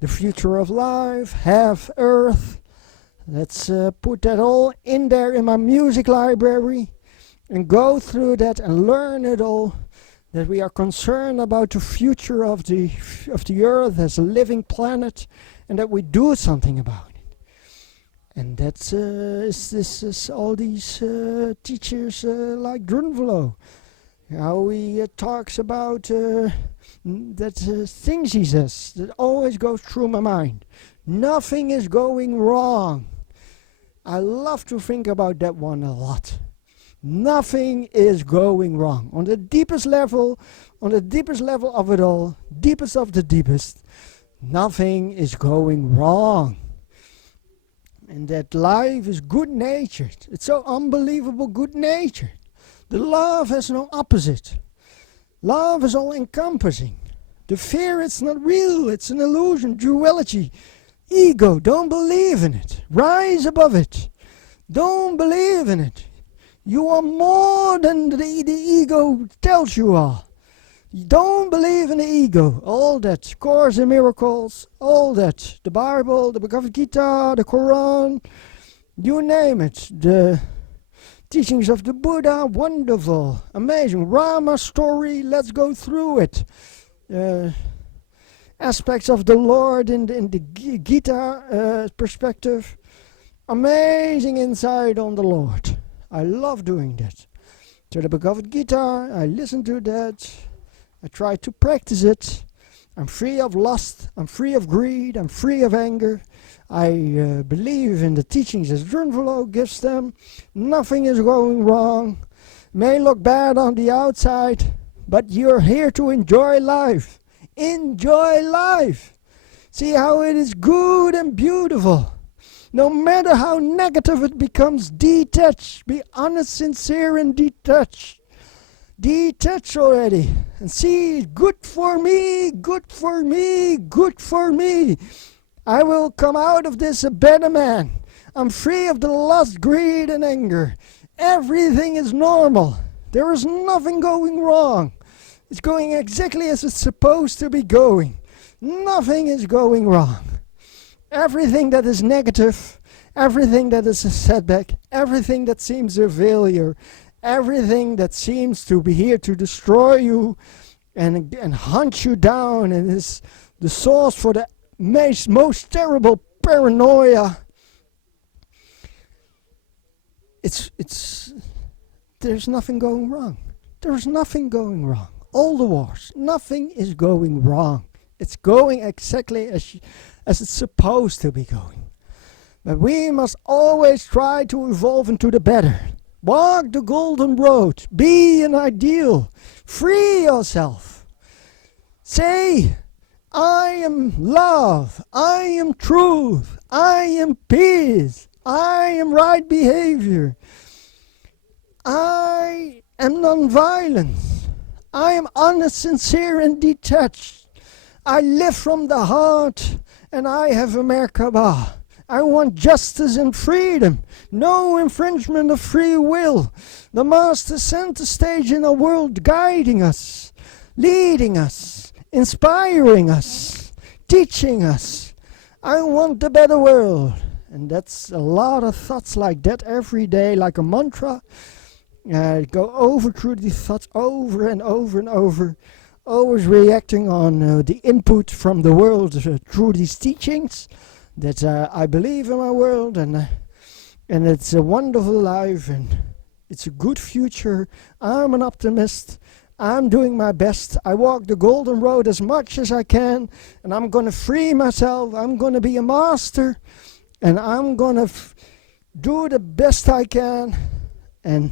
The Future of Life, Half Earth. Let's put that all in there in my music library and go through that and learn it all. That we are concerned about the future of the Earth as a living planet, and that we do something about it. And that's is all these teachers like Drunvalo, how he talks about things he says that always goes through my mind. Nothing is going wrong. I love to think about that one a lot. Nothing is going wrong. On the deepest level of it all, deepest of the deepest, nothing is going wrong. And that life is good-natured. It's so unbelievable good-natured. The love has no opposite. Love is all-encompassing. The fear, it's not real. It's an illusion, duality. Ego, don't believe in it. Rise above it. Don't believe in it. You are more than the ego tells you are. You don't believe in the ego. All that, Course in Miracles, all that. The Bible, the Bhagavad Gita, the Quran, you name it. The teachings of the Buddha, wonderful, amazing. Rama story, let's go through it. Aspects of the Lord in the Gita perspective. Amazing insight on the Lord. I love doing that. To the Bhagavad Gita, I listen to that. I try to practice it. I'm free of lust. I'm free of greed. I'm free of anger. I believe in the teachings as Drunvalo gives them. Nothing is going wrong. May look bad on the outside, but you're here to enjoy life. Enjoy life. See how it is good and beautiful. No matter how negative it becomes, detach. Be honest, sincere, and detach. Detach already. And see, good for me, good for me, good for me. I will come out of this a better man. I'm free of the lust, greed, and anger. Everything is normal. There is nothing going wrong. It's going exactly as it's supposed to be going. Nothing is going wrong. Everything that is negative, everything that is a setback, everything that seems a failure, everything that seems to be here to destroy you and hunt you down and is the source for the most terrible paranoia. There's nothing going wrong. There's nothing going wrong. All the wars, nothing is going wrong. It's going exactly as it's supposed to be going. But we must always try to evolve into the better. Walk the golden road. Be an ideal. Free yourself. Say, I am love. I am truth. I am peace. I am right behavior. I am non-violent. I am honest, sincere, and detached. I live from the heart, and I have a Merkaba. I want justice and freedom, no infringement of free will. The Master center stage in a world guiding us, leading us, inspiring us, teaching us. I want a better world. And that's a lot of thoughts like that every day, like a mantra. Go over through these thoughts over and over and over, always reacting on the input from the world through these teachings that I believe in my world, and it's a wonderful life, and it's a good future. I'm an optimist. I'm doing my best. I walk the golden road as much as I can, and I'm going to free myself. I'm going to be a master, and I'm going to do the best I can, and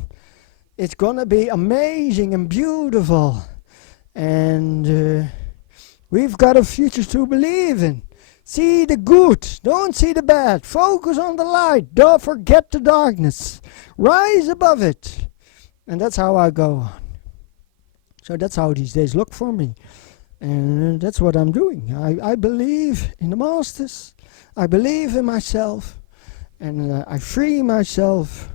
it's going to be amazing and beautiful. And we've got a future to believe in. See the good, don't see the bad. Focus on the light, don't forget the darkness. Rise above it. And that's how I go on. So that's how these days look for me. And that's what I'm doing. I believe in the masters. I believe in myself. And I free myself.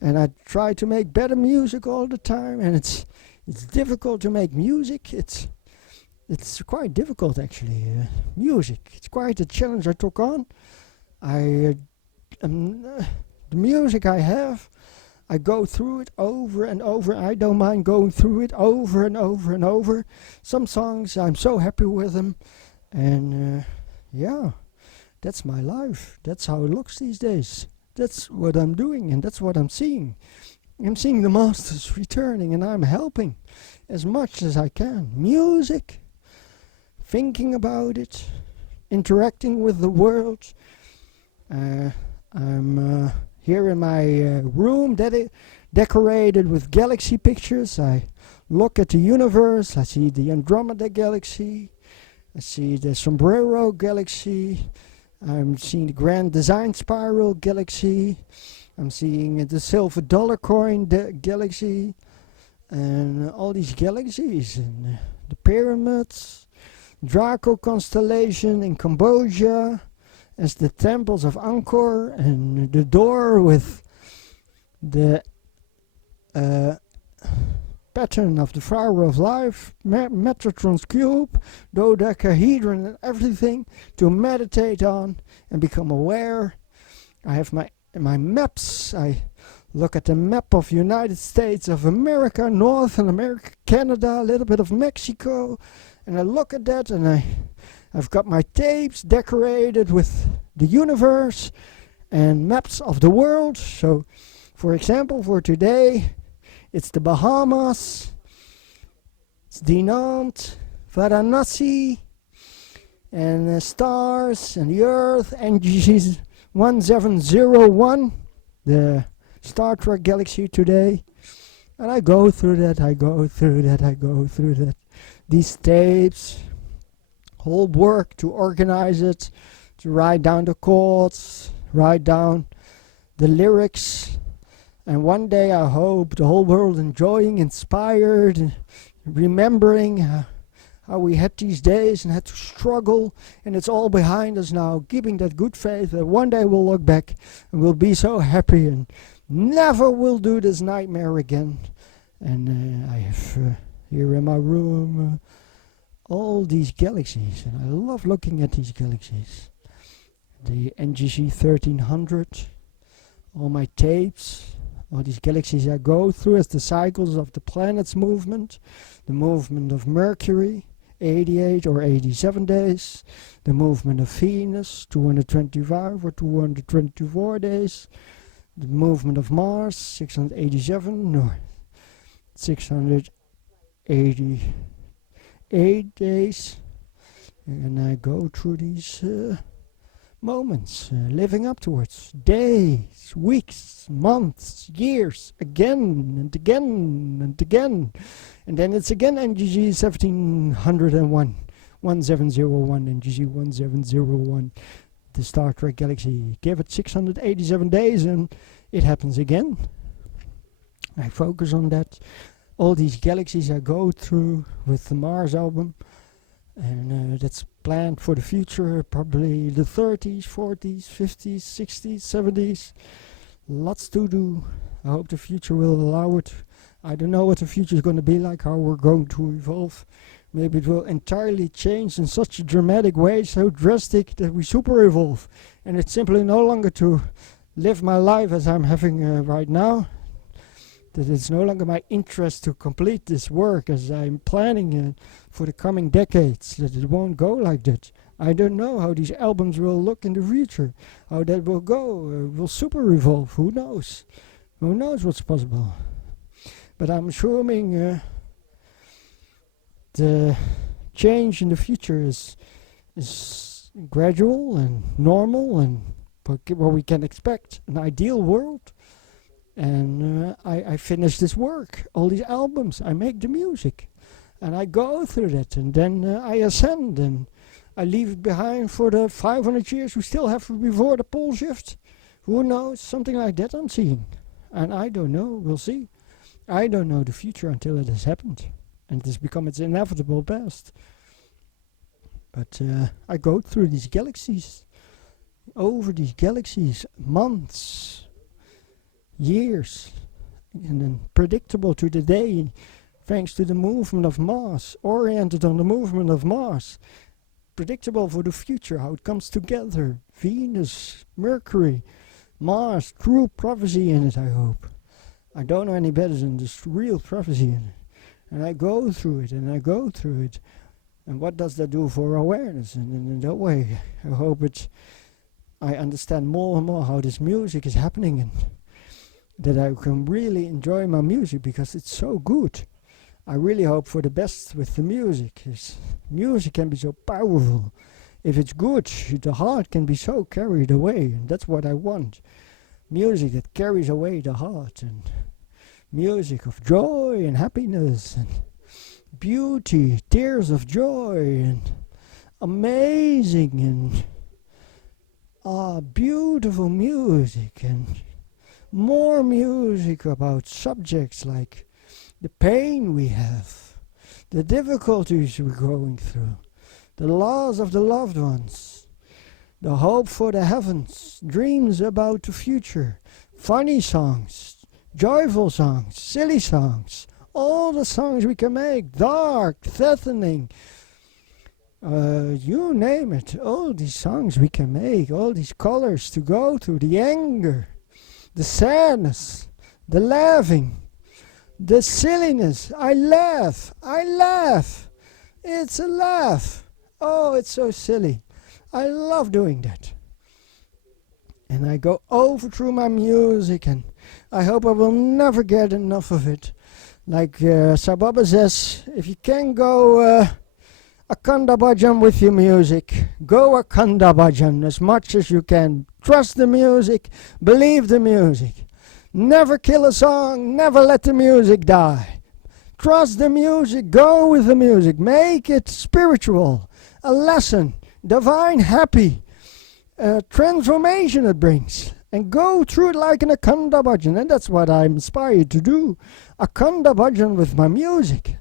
And I try to make better music all the time. And it's difficult to make music. It's quite difficult, actually. Music. It's quite a challenge I took on. The music I have, I go through it over and over. I don't mind going through it over and over and over. Some songs, I'm so happy with them. And yeah, that's my life. That's how it looks these days. That's what I'm doing, and that's what I'm seeing. I'm seeing the masters returning, and I'm helping as much as I can. Music, thinking about it, interacting with the world. I'm here in my room decorated with galaxy pictures. I look at the universe. I see the Andromeda galaxy. I see the Sombrero galaxy. I'm seeing the Grand Design Spiral galaxy. I'm seeing the Silver Dollar Coin galaxy. And all these galaxies. And the pyramids. Draco constellation in Cambodia. As the temples of Angkor. And the door with the pattern of the Flower of Life, Metatron's cube, dodecahedron, and everything to meditate on and become aware. I have my maps. I look at the map of United States of America, North America, Canada, a little bit of Mexico, and I look at that, and I've got my tapes decorated with the universe and maps of the world. So, for example, for today, it's the Bahamas, it's Dinant, Varanasi, and the stars and the Earth, NGC 1701, the Star Trek galaxy today. And I go through that, I go through that. These tapes, whole work to organize it, to write down the chords, write down the lyrics. And one day I hope the whole world enjoying, inspired, remembering how we had these days and had to struggle, and it's all behind us now, keeping that good faith that one day we'll look back and we'll be so happy and never will do this nightmare again. And I have here in my room all these galaxies, and I love looking at these galaxies. The NGC 1300, all my tapes, all these galaxies I go through as the cycles of the planets' movement, the movement of Mercury, 88 or 87 days, the movement of Venus, 225 or 224 days, the movement of Mars, 687 or 688 days, and I go through these moments, living up towards days, weeks, months, years, again and again and again, and then it's again NGG 1701, 1701, NGG 1701, the Star Trek galaxy. Give it 687 days and it happens again. I focus on that. All these galaxies I go through with the Mars album, and that's planned for the future, probably the 30s, 40s, 50s, 60s, 70s. Lots to do. I hope the future will allow it. I don't know what the future is going to be like, how we're going to evolve. Maybe it will entirely change in such a dramatic way, so drastic that we super evolve. And it's simply no longer to live my life as I'm having right now. That it's no longer my interest to complete this work as I'm planning for the coming decades. That it won't go like that. I don't know how these albums will look in the future. How that will go. Will super evolve. Who knows? Who knows what's possible? But I'm assuming the change in the future is gradual and normal and what we can expect. An ideal world. And I finish this work, all these albums, I make the music. And I go through that, and then I ascend, and I leave it behind for the 500 years we still have before the pole shift. Who knows, something like that I'm seeing. And I don't know, we'll see. I don't know the future until it has happened. And it has become its inevitable past. But I go through these galaxies, over these galaxies, months, years, and then predictable to the day, thanks to the movement of Mars, oriented on the movement of Mars, predictable for the future, how it comes together, Venus, Mercury, Mars, true prophecy in it, I hope. I don't know any better than this real prophecy in it, and I go through it, and I go through it, and what does that do for awareness? And in that way, I hope I understand more and more how this music is happening, and that I can really enjoy my music because it's so good. I really hope for the best with the music. Music can be so powerful. If it's good, the heart can be so carried away, and that's what I want. Music that carries away the heart, and music of joy and happiness and beauty, tears of joy, and amazing and beautiful music, and more music about subjects like the pain we have, the difficulties we're going through, the loss of the loved ones, the hope for the heavens, dreams about the future, funny songs, joyful songs, silly songs, all the songs we can make, dark, threatening, you name it, all these songs we can make, all these colors to go through, the anger, the sadness, the laughing, the silliness. I laugh. It's a laugh. Oh, it's so silly. I love doing that. And I go over through my music, and I hope I will never get enough of it. Like Sababa says, if you can go Akanda Bhajan with your music, go Akanda Bhajan as much as you can. Trust the music, believe the music. Never kill a song, never let the music die. Trust the music, go with the music, make it spiritual, a lesson, divine, happy, transformation it brings. And go through it like an Akanda Bhajan, and that's what I'm inspired to do. Akanda Bhajan with my music.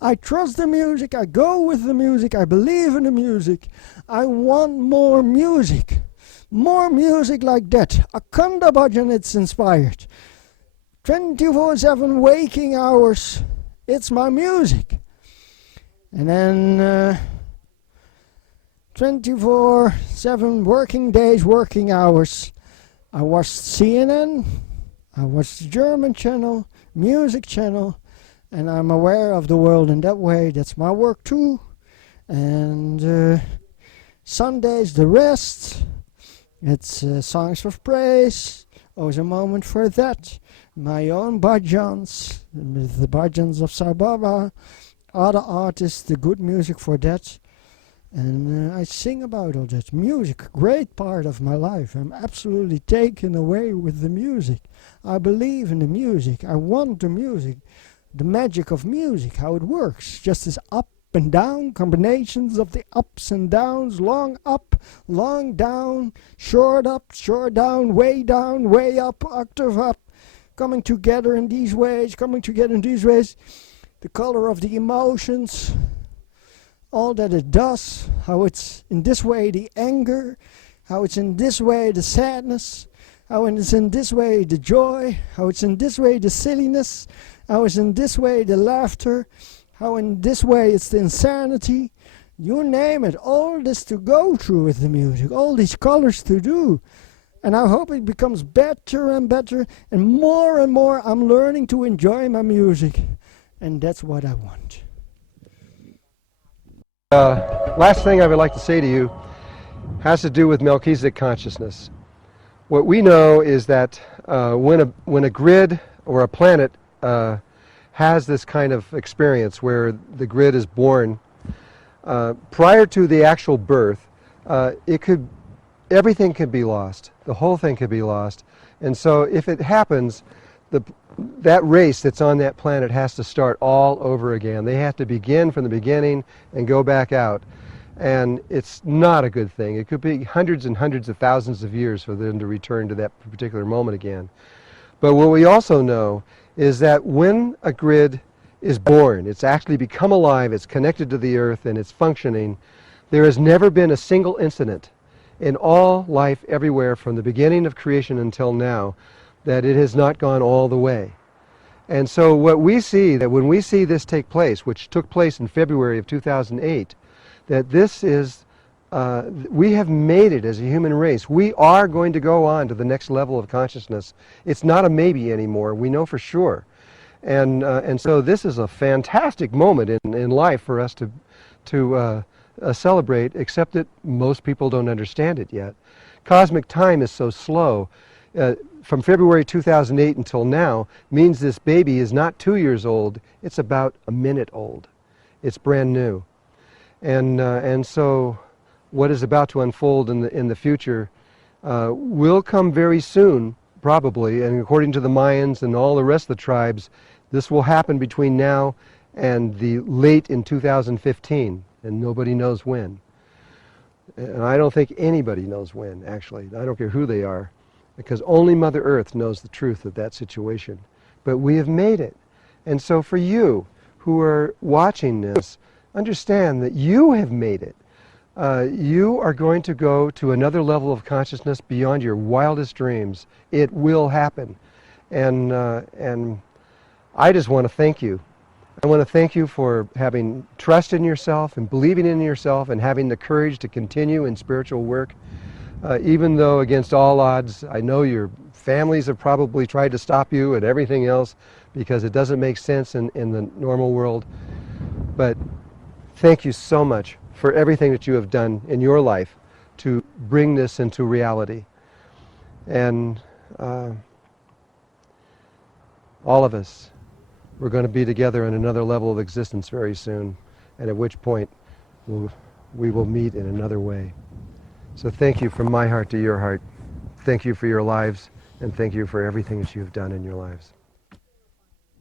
I trust the music, I go with the music, I believe in the music. I want more music. More music like that. Akanda Bhajan, it's inspired. 24/7 waking hours, it's my music. And then 24/7 working days, working hours. I watched CNN, I watched the German channel, music channel, and I'm aware of the world in that way. That's my work too. And Sundays, the rest. It's songs of praise. Always a moment for that. My own bhajans, with the bhajans of Sai Baba, other artists, the good music for that. And I sing about all that. Music, great part of my life. I'm absolutely taken away with the music. I believe in the music. I want the music. The magic of music, how it works. Just as and down, combinations of the ups and downs, long up, long down, short down, way up, octave up, coming together in these ways, the color of the emotions, all that it does, how it's in this way the anger, how it's in this way the sadness, how it's in this way the joy, how it's in this way the silliness, how it's in this way the laughter, how in this way it's the insanity. You name it, all this to go through with the music, all these colors to do. And I hope it becomes better and better, and more I'm learning to enjoy my music. And that's what I want. Last thing I would like to say to you has to do with Melchizedek consciousness. What we know is that when a grid or a planet has this kind of experience where the grid is born, prior to the actual birth, everything could be lost. The whole thing could be lost. And so if it happens, that race that's on that planet has to start all over again. They have to begin from the beginning and go back out. And it's not a good thing. It could be hundreds and hundreds of thousands of years for them to return to that particular moment again. But what we also know is that when a grid is born, it's actually become alive, it's connected to the earth, and it's functioning, there has never been a single incident in all life everywhere from the beginning of creation until now that it has not gone all the way. And so what we see, that when we see this take place, which took place in February of 2008, that this is, we have made it as a human race. We are going to go on to the next level of consciousness. It's not a maybe anymore. We know for sure. And so this is a fantastic moment in life for us to celebrate, except that most people don't understand it yet. Cosmic time is so slow. From February 2008 until now means this baby is not 2 years old, it's about a minute old. It's brand new. And so what is about to unfold in the future will come very soon, probably, and according to the Mayans and all the rest of the tribes, this will happen between now and the late in 2015, and nobody knows when. And I don't think anybody knows when, actually. I don't care who they are, because only Mother Earth knows the truth of that situation. But we have made it. And so for you who are watching this, understand that you have made it. You are going to go to another level of consciousness beyond your wildest dreams. It will happen. And I just want to thank you. I want to thank you for having trust in yourself and believing in yourself and having the courage to continue in spiritual work. Even though against all odds, I know your families have probably tried to stop you and everything else because it doesn't make sense in the normal world. But thank you so much for everything that you have done in your life to bring this into reality. And all of us, we're going to be together in another level of existence very soon, and at which point we will meet in another way. So thank you from my heart to your heart. Thank you for your lives, and thank you for everything that you've done in your lives.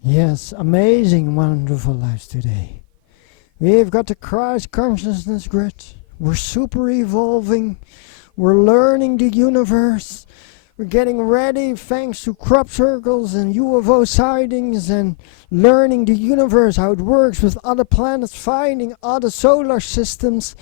Yes, amazing, wonderful lives today. We've got the Christ consciousness grid. We're super evolving. We're learning the universe. We're getting ready thanks to crop circles and UFO sightings and learning the universe, how it works with other planets, finding other solar systems,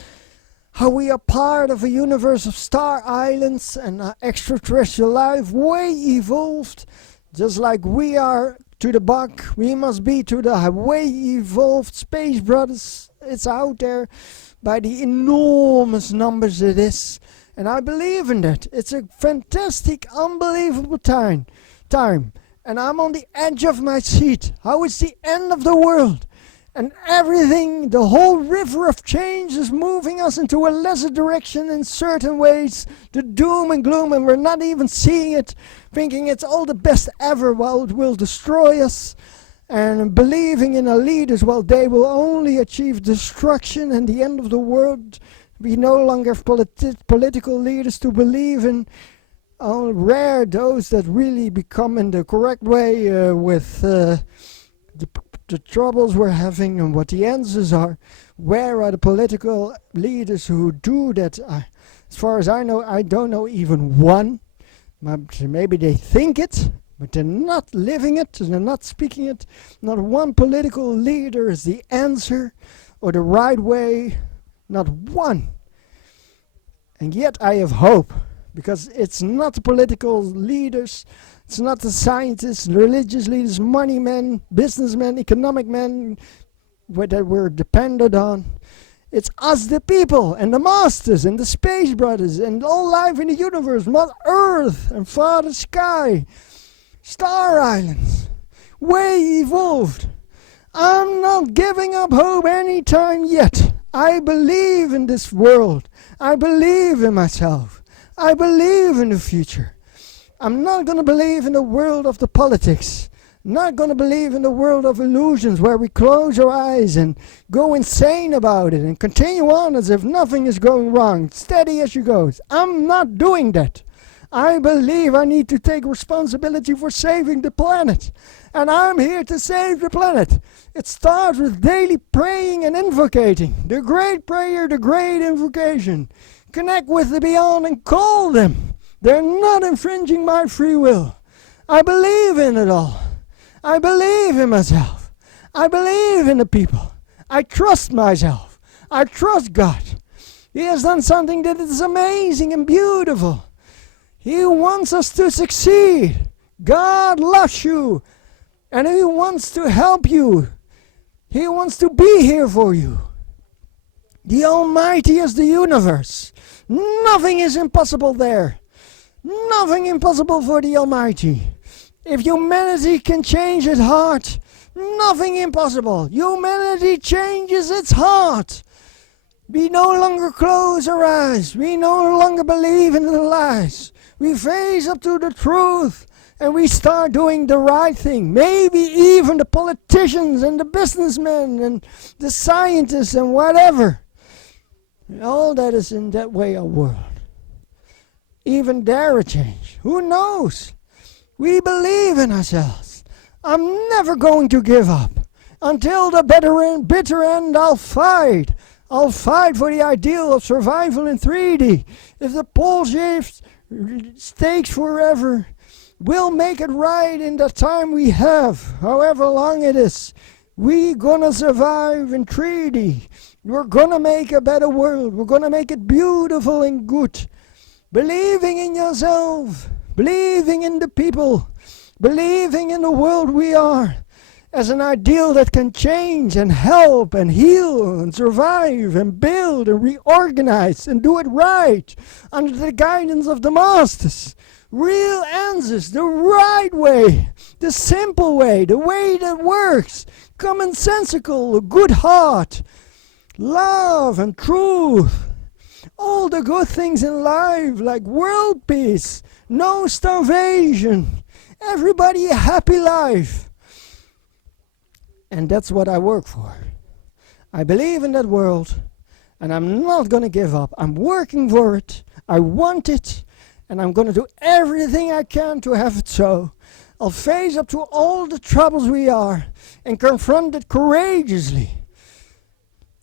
how we are part of a universe of star islands and extraterrestrial life, way evolved, just like we are to the buck. We must be to the way evolved space brothers. It's out there by the enormous numbers it is. And I believe in that. It's a fantastic, unbelievable time. And I'm on the edge of my seat. How it's the end of the world. And everything, the whole river of change is moving us into a lesser direction in certain ways. The doom and gloom, and we're not even seeing it, thinking it's all the best ever, while it will destroy us. And believing in our leaders, well, they will only achieve destruction and the end of the world. We no longer have political leaders to believe in. Rare those that really become in the correct way with the the troubles we're having and what the answers are. Where are the political leaders who do that? As far as I know, I don't know even one. Maybe they think it, but they're not living it, they're not speaking it. Not one political leader is the answer or the right way. Not one. And yet I have hope, because it's not the political leaders, it's not the scientists, religious leaders, money men, businessmen, economic men that we're dependent on. It's us, the people, and the masters, and the space brothers, and all life in the universe, Mother Earth, and Father Sky, Star Islands, way evolved. I'm not giving up hope anytime yet. I believe in this world. I believe in myself. I believe in the future. I'm not going to believe in the world of the politics. Not going to believe in the world of illusions where we close our eyes and go insane about it and continue on as if nothing is going wrong, steady as she goes. I'm not doing that. I believe I need to take responsibility for saving the planet. And I'm here to save the planet. It starts with daily praying and invocating. The great prayer, the great invocation. Connect with the beyond and call them. They're not infringing my free will. I believe in it all. I believe in myself. I believe in the people. I trust myself. I trust God. He has done something that is amazing and beautiful. He wants us to succeed. God loves you. And He wants to help you. He wants to be here for you. The Almighty is the universe. Nothing is impossible there. Nothing impossible for the Almighty. If humanity can change its heart, nothing impossible. Humanity changes its heart. We no longer close our eyes. We no longer believe in the lies. We face up to the truth and we start doing the right thing. Maybe even the politicians and the businessmen and the scientists and whatever. All that is in that way our world. Even dare change. Who knows? We believe in ourselves. I'm never going to give up. Until the bitter end, I'll fight. I'll fight for the ideal of survival in 3D. If the pole shift stakes forever, we'll make it right in the time we have, however long it is. We're gonna survive in 3D. We're gonna make a better world. We're gonna make it beautiful and good. Believing in yourself, believing in the people, believing in the world we are as an ideal that can change and help and heal and survive and build and reorganize and do it right under the guidance of the masters. Real answers, the right way, the simple way, the way that works, commonsensical, a good heart, love and truth. All the good things in life, like world peace, no starvation, everybody a happy life. And that's what I work for. I believe in that world, and I'm not going to give up. I'm working for it. I want it, and I'm going to do everything I can to have it so. I'll face up to all the troubles we are and confront it courageously.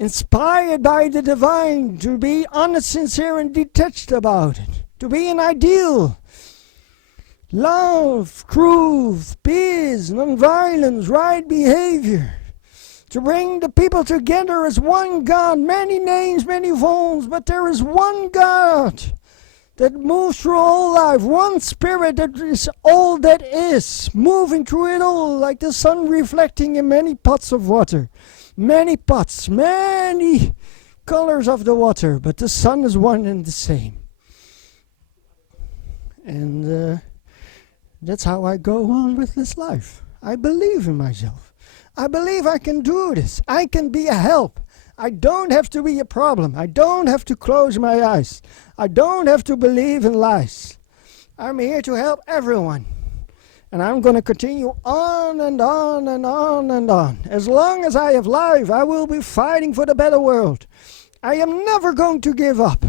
Inspired by the divine, to be honest, sincere, and detached about it. To be an ideal. Love, truth, peace, non-violence, right behavior. To bring the people together as one God. Many names, many forms, but there is one God that moves through all life. One spirit that is all that is. Moving through it all like the sun reflecting in many pots of water. Many pots, many colors of the water, but the sun is one and the same. And that's how I go on with this life. I believe in myself. I believe I can do this. I can be a help. I don't have to be a problem. I don't have to close my eyes. I don't have to believe in lies. I'm here to help everyone. And I'm going to continue on and on and on and on. As long as I have life, I will be fighting for the better world. I am never going to give up.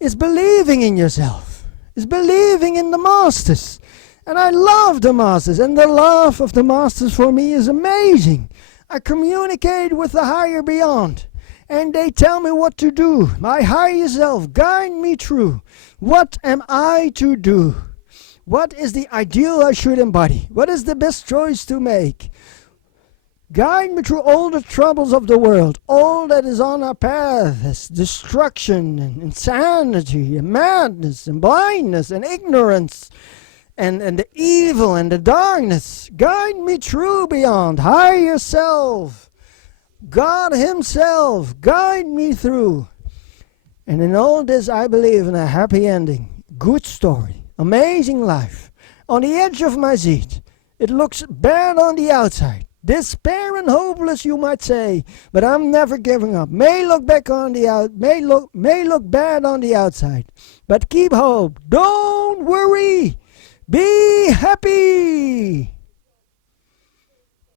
It's believing in yourself. It's believing in the masters. And I love the Masters, and the love of the Masters for me is amazing. I communicate with the higher beyond, and they tell me what to do. My higher self guide me through. What am I to do? What is the ideal I should embody? What is the best choice to make? Guide me through all the troubles of the world, all that is on our path, as destruction and insanity and madness and blindness and ignorance and the evil and the darkness. Guide me through beyond, higher self, God Himself, guide me through. And in all this I believe in a happy ending, good story, amazing life. On the edge of my seat, it looks bad on the outside. Despair and hopeless, you might say, but I'm never giving up. May look bad on the outside, but keep hope. Don't worry. Be happy.